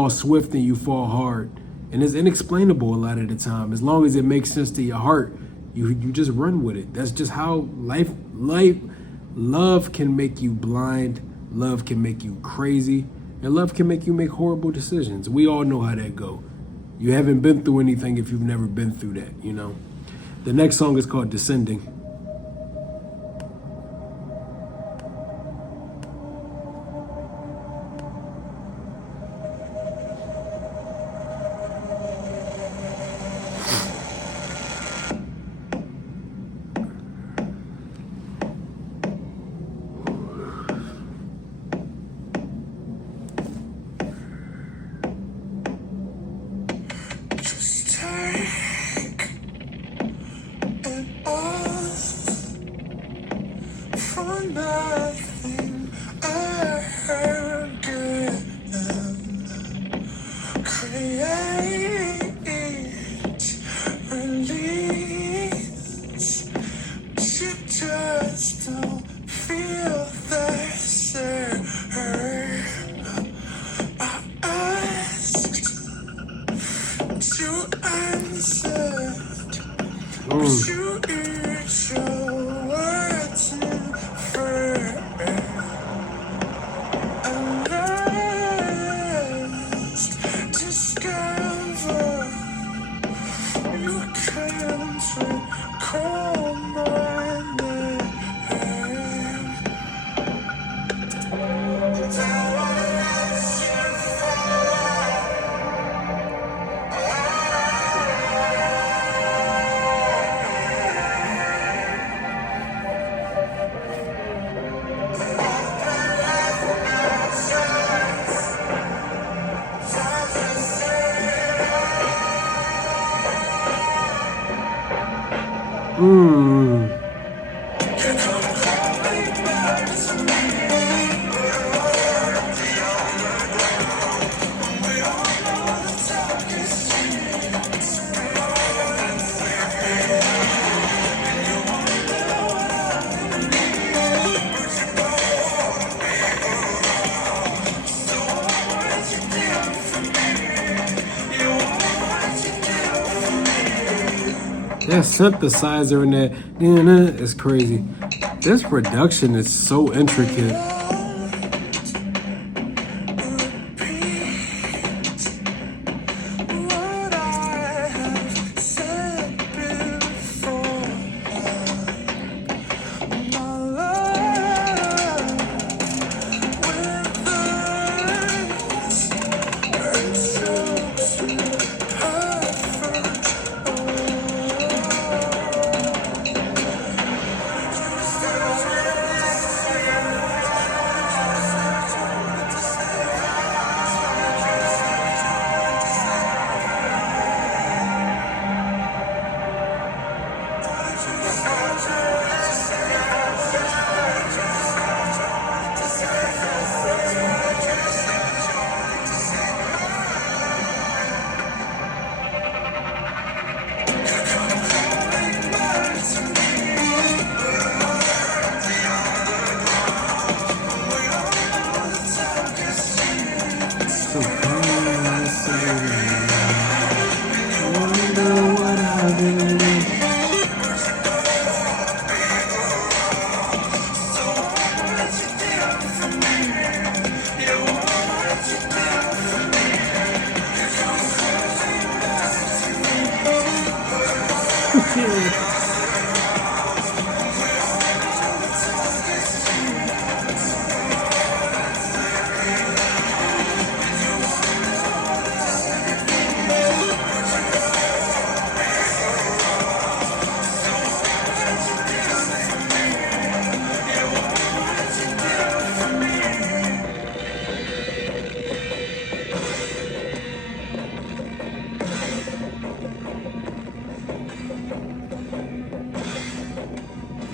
swift and you fall hard. And it's inexplainable a lot of the time. As long as it makes sense to your heart, you just run with it. That's just how love can make you blind, love can make you crazy, and love can make you make horrible decisions. We all know how that go. You haven't been through anything if you've never been through that, you know? The next song is called Descending. Nothing again. Create, release. You just don't feel the same. I asked to answer. You eat your words in first. And last, discover you can't recall my name. And I wanna let you That synthesizer in that is crazy. This production is so intricate. what I have said before. My love withers and shows perfect.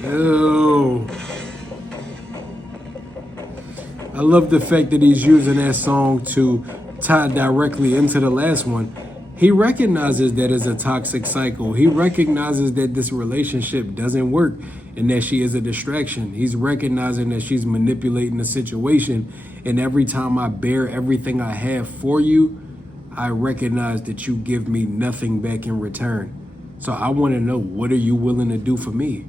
Yo. I love the fact that he's using that song to tie directly into the last one. He recognizes that it's a toxic cycle. He recognizes that this relationship doesn't work and that she is a distraction. He's recognizing that she's manipulating the situation. And every time I bear everything I have for you, I recognize that you give me nothing back in return. So I want to know, what are you willing to do for me?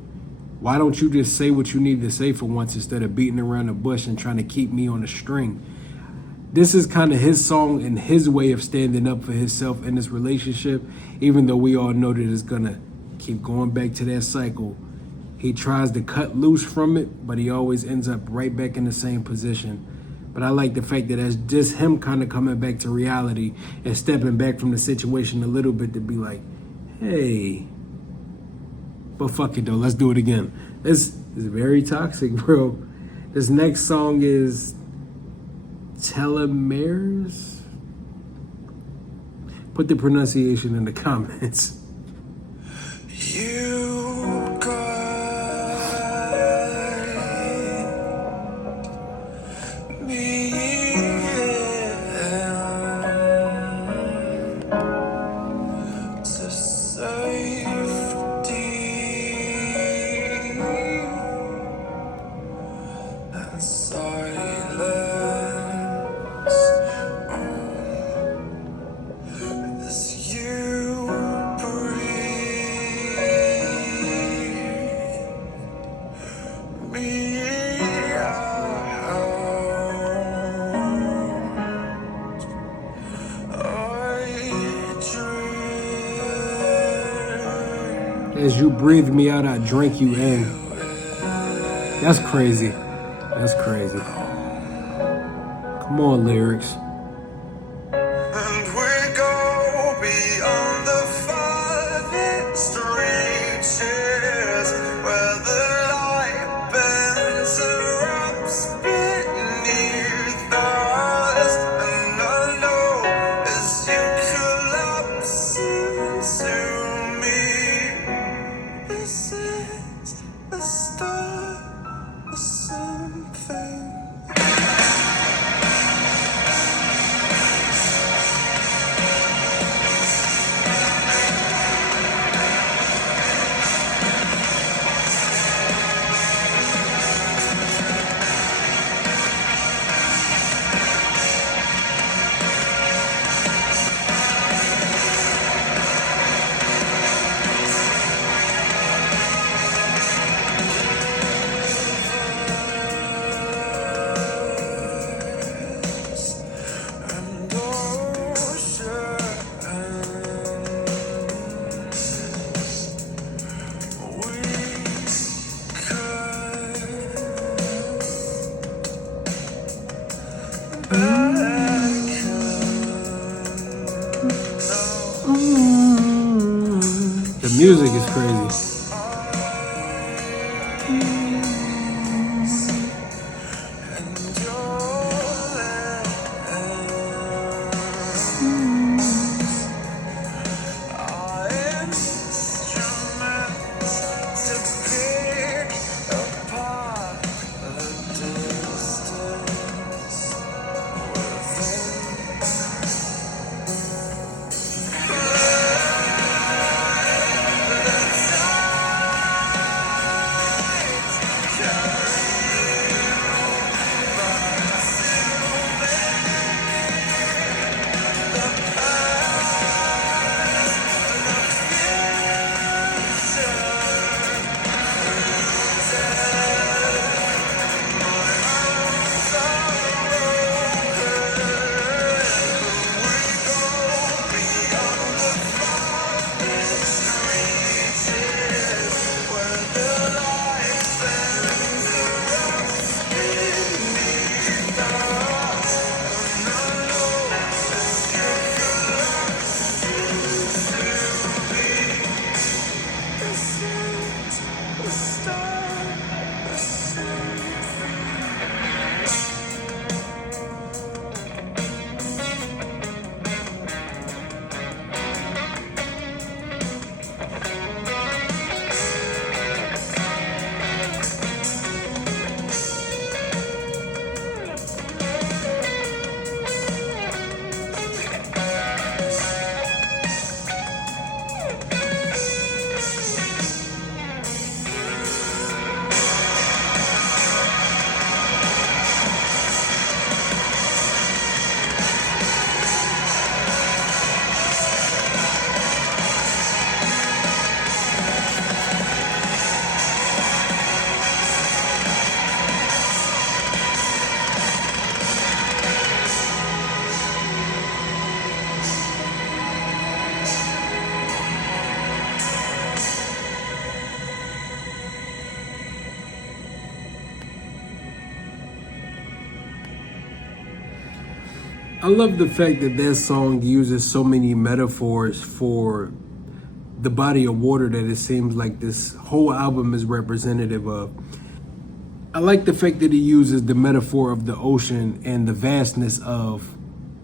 Why don't you just say what you need to say for once instead of beating around the bush and trying to keep me on a string? This is kind of his song and his way of standing up for himself in this relationship, even though we all know that it's going to keep going back to that cycle. He tries to cut loose from it, but he always ends up right back in the same position. But I like the fact that that's just him kind of coming back to reality and stepping back from the situation a little bit to be like, hey, but fuck it though, let's do it again. This is very toxic, bro. This next song is Telomeres. Put the pronunciation in the comments. You got me to safety and silence. As you breathe me out, I dream. As you breathe me out, I drink you in. That's crazy. That's crazy. Come on, lyrics. And we go beyond the farthest reaches, where the light bends and wraps beneath us. And I know as you collapse into me, this is the start of something. And The music is crazy. I love the fact that that song uses so many metaphors for the body of water that it seems like this whole album is representative of. I like the fact that he uses the metaphor of the ocean and the vastness of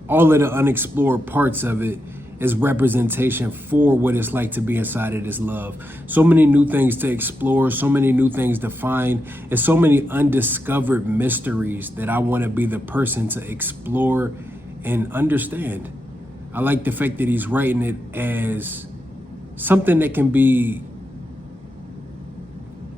all of the unexplored parts of it as representation for what it's like to be inside of this love. So many new things to explore, so many new things to find, and so many undiscovered mysteries that I want to be the person to explore and understand. I like the fact that he's writing it as something that can be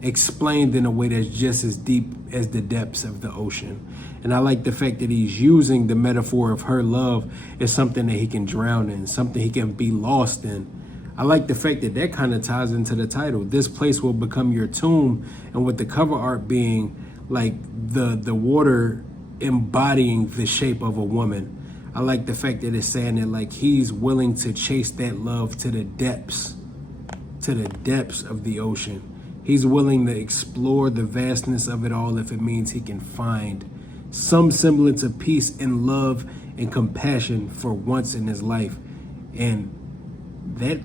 explained in a way that's just as deep as the depths of the ocean. And I like the fact that he's using the metaphor of her love as something that he can drown in, something he can be lost in. I like the fact that that kind of ties into the title. This place will become your tomb, and with the cover art being like the water embodying the shape of a woman. I like the fact that it's saying that like he's willing to chase that love to the depths of the ocean. He's willing to explore the vastness of it all if it means he can find some semblance of peace and love and compassion for once in his life. And that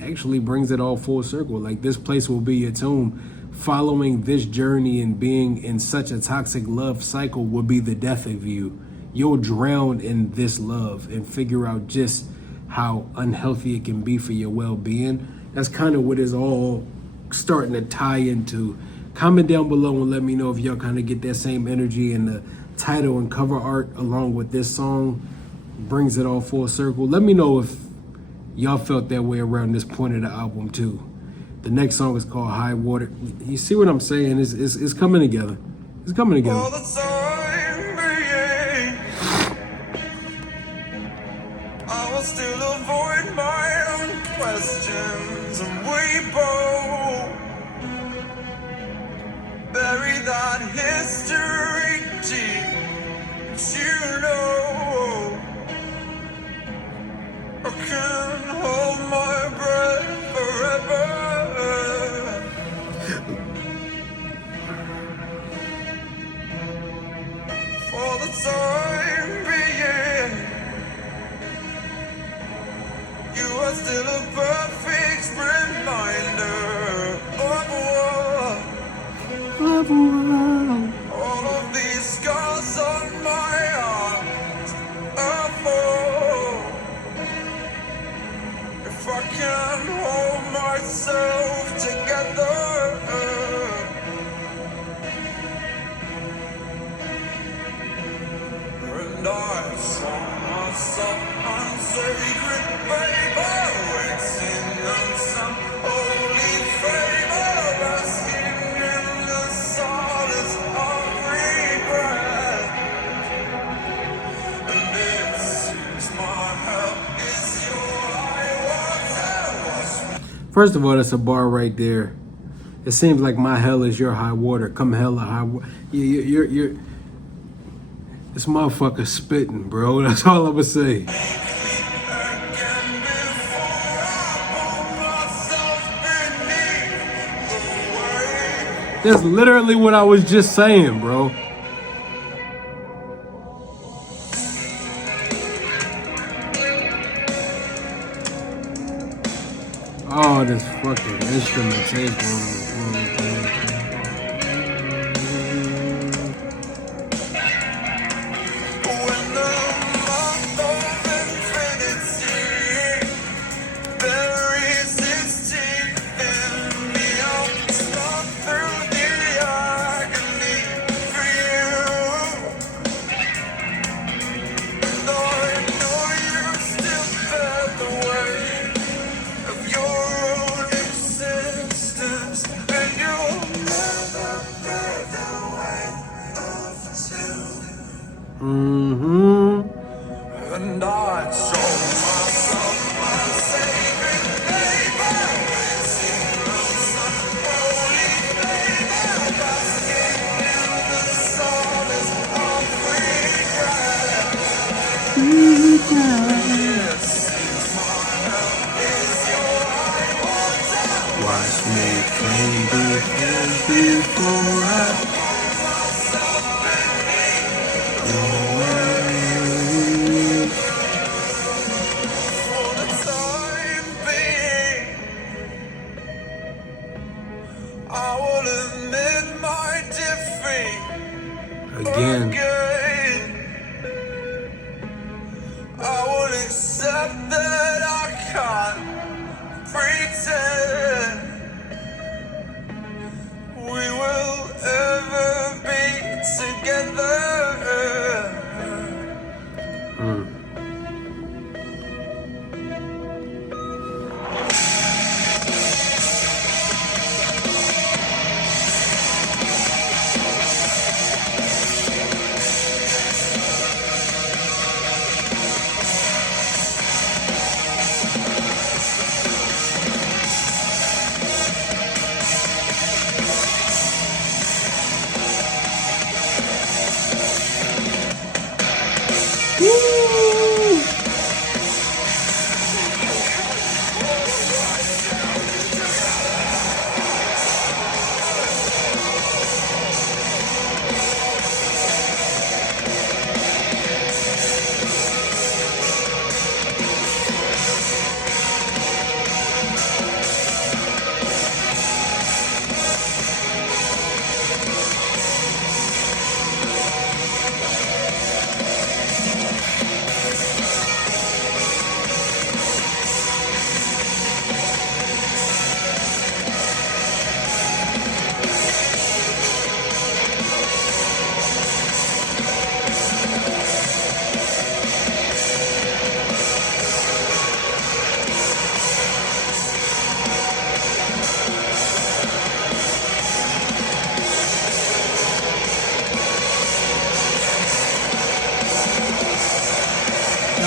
actually brings it all full circle. Like, this place will be your tomb. Following this journey and being in such a toxic love cycle will be the death of you. You'll drown in this love and figure out just how unhealthy it can be for your well-being. That's kind of what is all starting to tie into. Comment down below and let me know if y'all kind of get that same energy, and the title and cover art along with this song brings it all full circle. Let me know if y'all felt that way around this point of the album too. The next song is called High Water. You see what I'm saying? It's coming together. It's coming together. All the time being, I will still avoid my own questions, and we both bury that history deep. But you know, I can hold my breath forever. For the time being, you are still a perfect reminder of what all of these scars on my arms are for. If I can hold myself together, and I saw myself unsacred paper, waiting on some holy favor, basking in the solace of regret. And it seems my help is your high water. First of all, that's a bar right there. It seems like my hell is your high water. Come hell or high water. You're this motherfucker spitting, bro. That's all I'ma say. That's literally what I was just saying, bro. Oh, this fucking instrumentation. When the month of infinity buries its teeth in me, I'll slog through the agony for you. Though I know you still bear the weight of your own existence, and you'll never bear the weight of two. And I show myself my sacred paper, waiting on some holy favor, basking in the solace of regret. It seems my help is your high water. Watch me clean before I Myself beneath the waves. Again. I will accept that I can't pretend we will ever be together.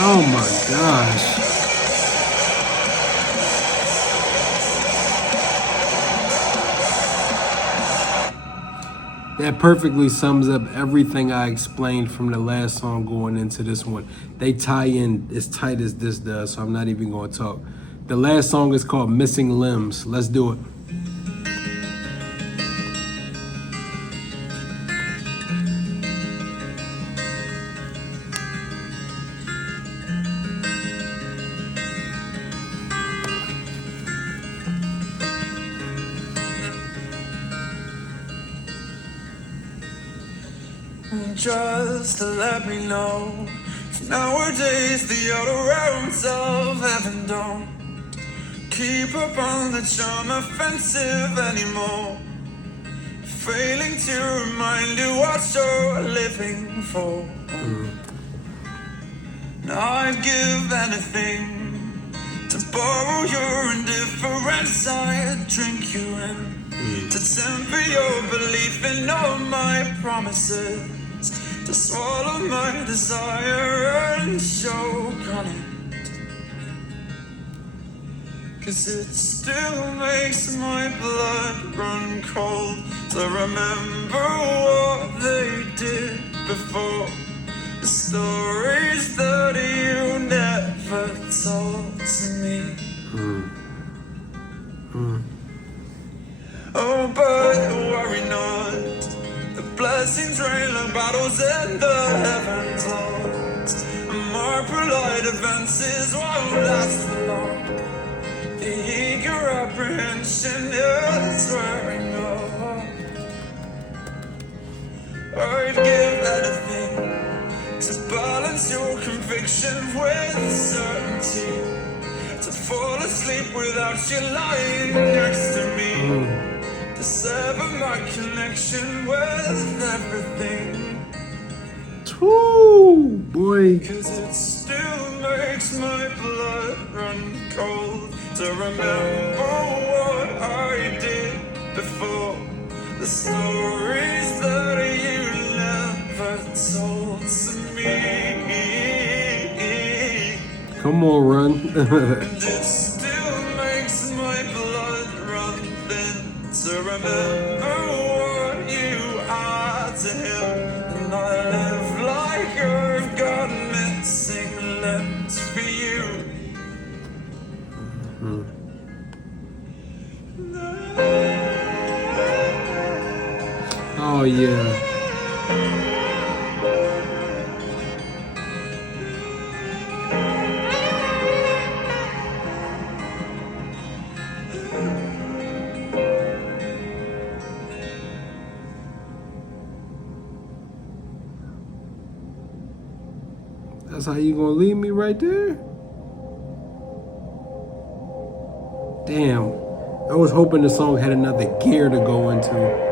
Oh my gosh. That perfectly sums up everything I explained from the last song going into this one. They tie in as tight as this does, so I'm not even going to talk. The last song is called Missing Limbs. Let's do it. Just to let me know, nowadays the outer realms of heaven don't keep up on the charm offensive anymore, failing to remind you what you're living for. Now I'd give anything to borrow your indifference. I'd drink you in to temper your belief in all my promises, to swallow my desire and choke on it. 'Cause it still makes my blood run cold to remember what they did before, the stories that you never told to me. Oh, but worry not, the blessings rain like battles in the heavens, Lord. More polite advances won't last for long. The eager apprehension is wearing off. I'd give anything to balance your conviction with certainty, to fall asleep without you lying next to me, to sever my connection with everything. Woo, boy. 'Cause it still makes my blood run cold to remember what I did before, the stories that you never told to me. Come on, run. And it still makes my blood run thin to remember what you are to him. And I live like I've got missing limbs for you. Oh, yeah. That's how you gonna leave me right there? Damn. I was hoping the song had another gear to go into.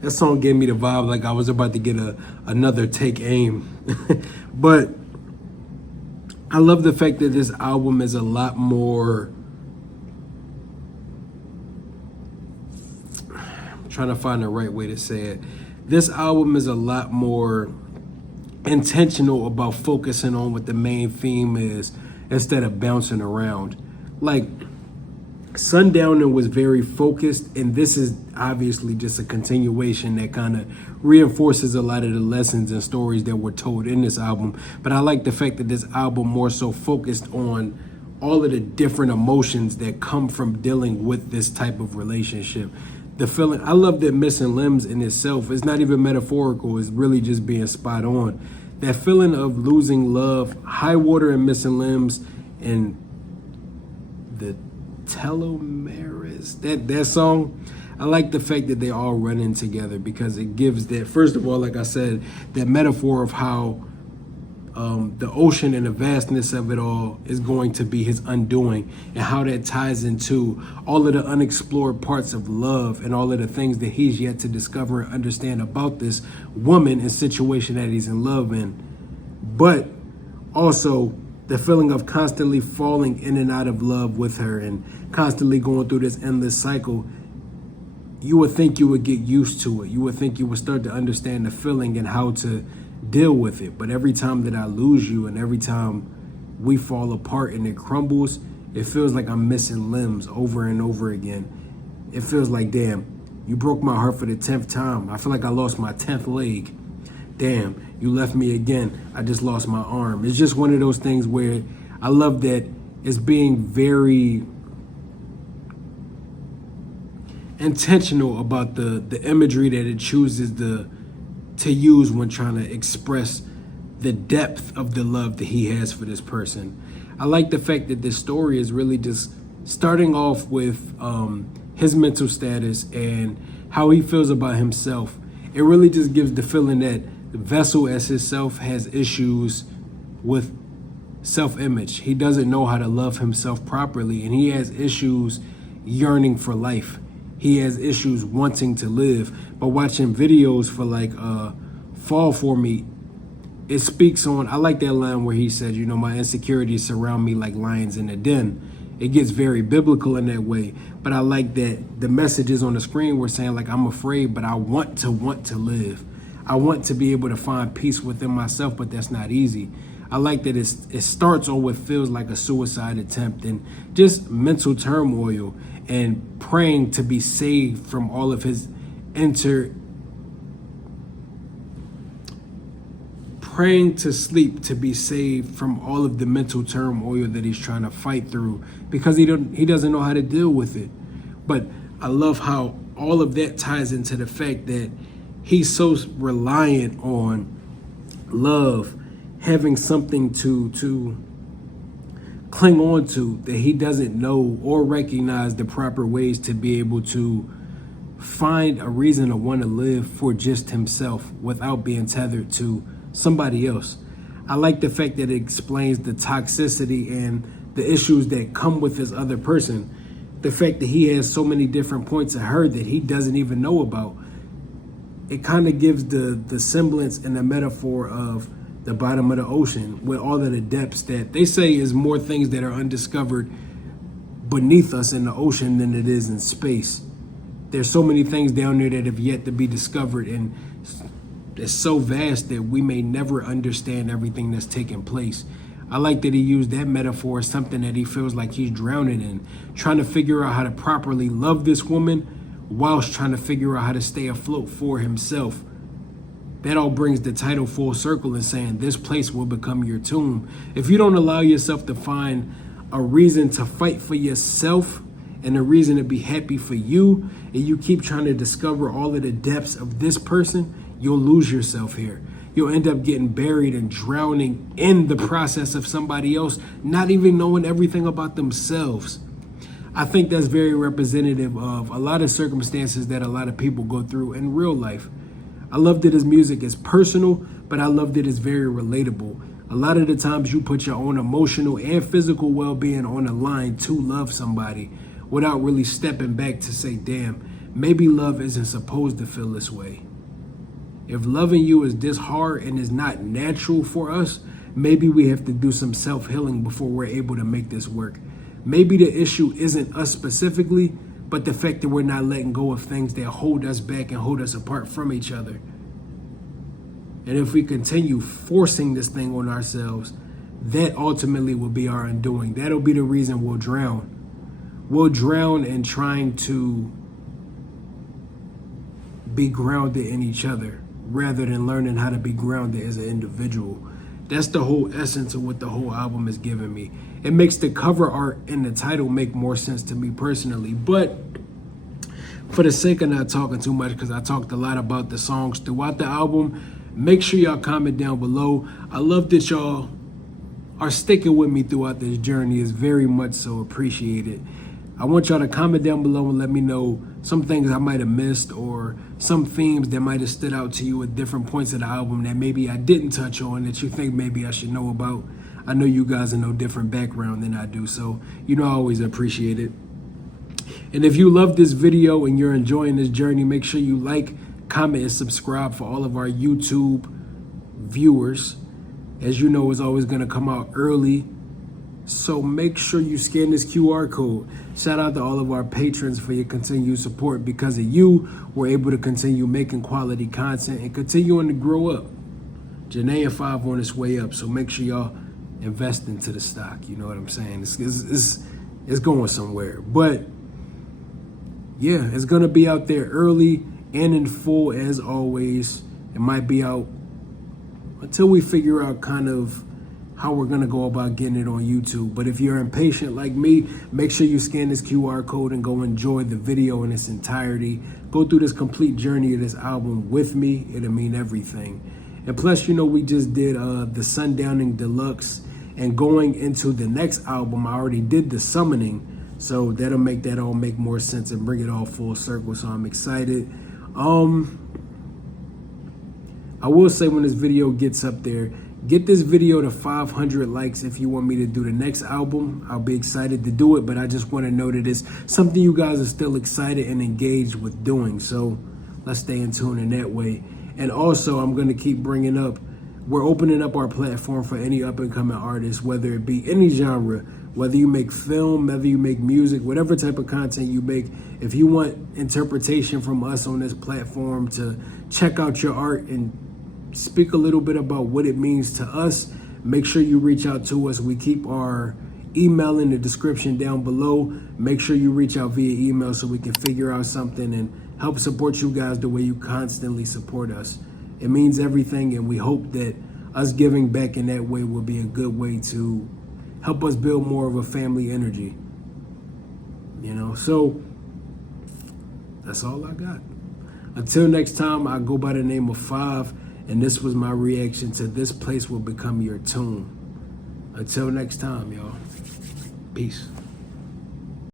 That song gave me the vibe like I was about to get another Take Aim. But I love the fact that this album is a lot more, I'm trying to find the right way to say it. This album is a lot more intentional about focusing on what the main theme is instead of bouncing around. Like, Sundowner was very focused, and this is obviously just a continuation that kind of reinforces a lot of the lessons and stories that were told in this album. But I like the fact that this album more so focused on all of the different emotions that come from dealing with this type of relationship. The feeling, I love that Missing Limbs in itself is not even metaphorical, it's really just being spot on. That feeling of losing love, High Water and Missing Limbs, and the Telomeres, that song, I like the fact that they all run in together because it gives that, first of all, like I said, that metaphor of how the ocean and the vastness of it all is going to be his undoing, and how that ties into all of the unexplored parts of love and all of the things that he's yet to discover and understand about this woman and situation that he's in love in. But also the feeling of constantly falling in and out of love with her and constantly going through this endless cycle. You would think you would get used to it. You would think you would start to understand the feeling and how to deal with it. But every time that I lose you and every time we fall apart and it crumbles, it feels like I'm missing limbs over and over again. It feels like, damn, you broke my heart for the 10th time. I feel like I lost my 10th leg. Damn, you left me again. I just lost my arm. It's just one of those things where I love that it's being very intentional about the imagery that it chooses to use when trying to express the depth of the love that he has for this person. I like the fact that this story is really just starting off with his mental status and how he feels about himself. It really just gives the feeling that Vessel as himself has issues with self-image. He doesn't know how to love himself properly, and he has issues yearning for life. He has issues wanting to live. But watching videos for like Fall For Me, it speaks on, I like that line where he said, you know, my insecurities surround me like lions in a den. It gets very biblical in that way. But I like that the messages on the screen were saying like, I'm afraid, but I want to live. I want to be able to find peace within myself, but that's not easy. I like that it starts on what feels like a suicide attempt and just mental turmoil and praying to be saved from all of his praying to sleep to be saved from all of the mental turmoil that he's trying to fight through because he doesn't know how to deal with it. But I love how all of that ties into the fact that he's so reliant on love, having something to cling on to that he doesn't know or recognize the proper ways to be able to find a reason to want to live for just himself without being tethered to somebody else. I like the fact that it explains the toxicity and the issues that come with this other person. The fact that he has so many different points of her that he doesn't even know about. It kind of gives the semblance and the metaphor of the bottom of the ocean with all of the depths that they say is more things that are undiscovered beneath us in the ocean than it is in space. There's so many things down there that have yet to be discovered, and it's so vast that we may never understand everything that's taking place. I like that he used that metaphor as something that he feels like he's drowning in, trying to figure out how to properly love this woman whilst trying to figure out how to stay afloat for himself. That all brings the title full circle and saying this place will become your tomb. If you don't allow yourself to find a reason to fight for yourself and a reason to be happy for you, and you keep trying to discover all of the depths of this person, you'll lose yourself here. you'll end up getting buried and drowning in the process of somebody else, not even knowing everything about themselves. I think that's very representative of a lot of circumstances that a lot of people go through in real life. I love that his music is personal, but I love that it's very relatable. A lot of the times you put your own emotional and physical well-being on the line to love somebody without really stepping back to say, damn, maybe love isn't supposed to feel this way. If loving you is this hard and is not natural for us, maybe we have to do some self-healing before we're able to make this work. Maybe the issue isn't us specifically, but the fact that we're not letting go of things that hold us back and hold us apart from each other. And if we continue forcing this thing on ourselves, that ultimately will be our undoing. That'll be the reason we'll drown. We'll drown in trying to be grounded in each other rather than learning how to be grounded as an individual. That's the whole essence of what the whole album is giving me. It makes the cover art and the title make more sense to me personally. But for the sake of not talking too much, because I talked a lot about the songs throughout the album, make sure y'all comment down below. I love that y'all are sticking with me throughout this journey. It's very much so appreciated. I want y'all to comment down below and let me know some things I might have missed or some themes that might have stood out to you at different points of the album that maybe I didn't touch on that you think maybe I should know about. I know you guys have no different background than I do, so I always appreciate it. And if you love this video and you're enjoying this journey, make sure you like, comment, and subscribe for all of our YouTube viewers. As you know, it's always going to come out early, so make sure you scan this QR code. Shout out to all of our patrons for your continued support. Because of you, we're able to continue making quality content and continuing to grow up. Janae and 5 on its way up, so make sure y'all invest into the stock. You know what I'm saying? It's going somewhere. But yeah, it's going to be out there early and in full as always. It might be out until we figure out kind of how we're going to go about getting it on YouTube. But if you're impatient like me, make sure you scan this QR code and go enjoy the video in its entirety. Go through this complete journey of this album with me. It'll mean everything. And plus, we just did the Sundowning Deluxe. And going into the next album, I already did the Summoning. So that'll make that all make more sense and bring it all full circle. So I'm excited. I will say when this video gets up there, get this video to 500 likes if you want me to do the next album. I'll be excited to do it, but I just want to know that it's something you guys are still excited and engaged with doing. So let's stay in tune in that way. And also, I'm going to keep bringing up, we're opening up our platform for any up-and-coming artists, whether it be any genre, whether you make film, whether you make music, whatever type of content you make. If you want interpretation from us on this platform to check out your art and speak a little bit about what it means to us, make sure you reach out to us. We keep our email in the description down below. Make sure you reach out via email so we can figure out something and help support you guys the way you constantly support us. It means everything, and we hope that us giving back in that way will be a good way to help us build more of a family energy. So that's all I got. Until next time, I go by the name of 5. And this was my reaction to This Place Will Become Your Tomb. Until next time, y'all. Peace.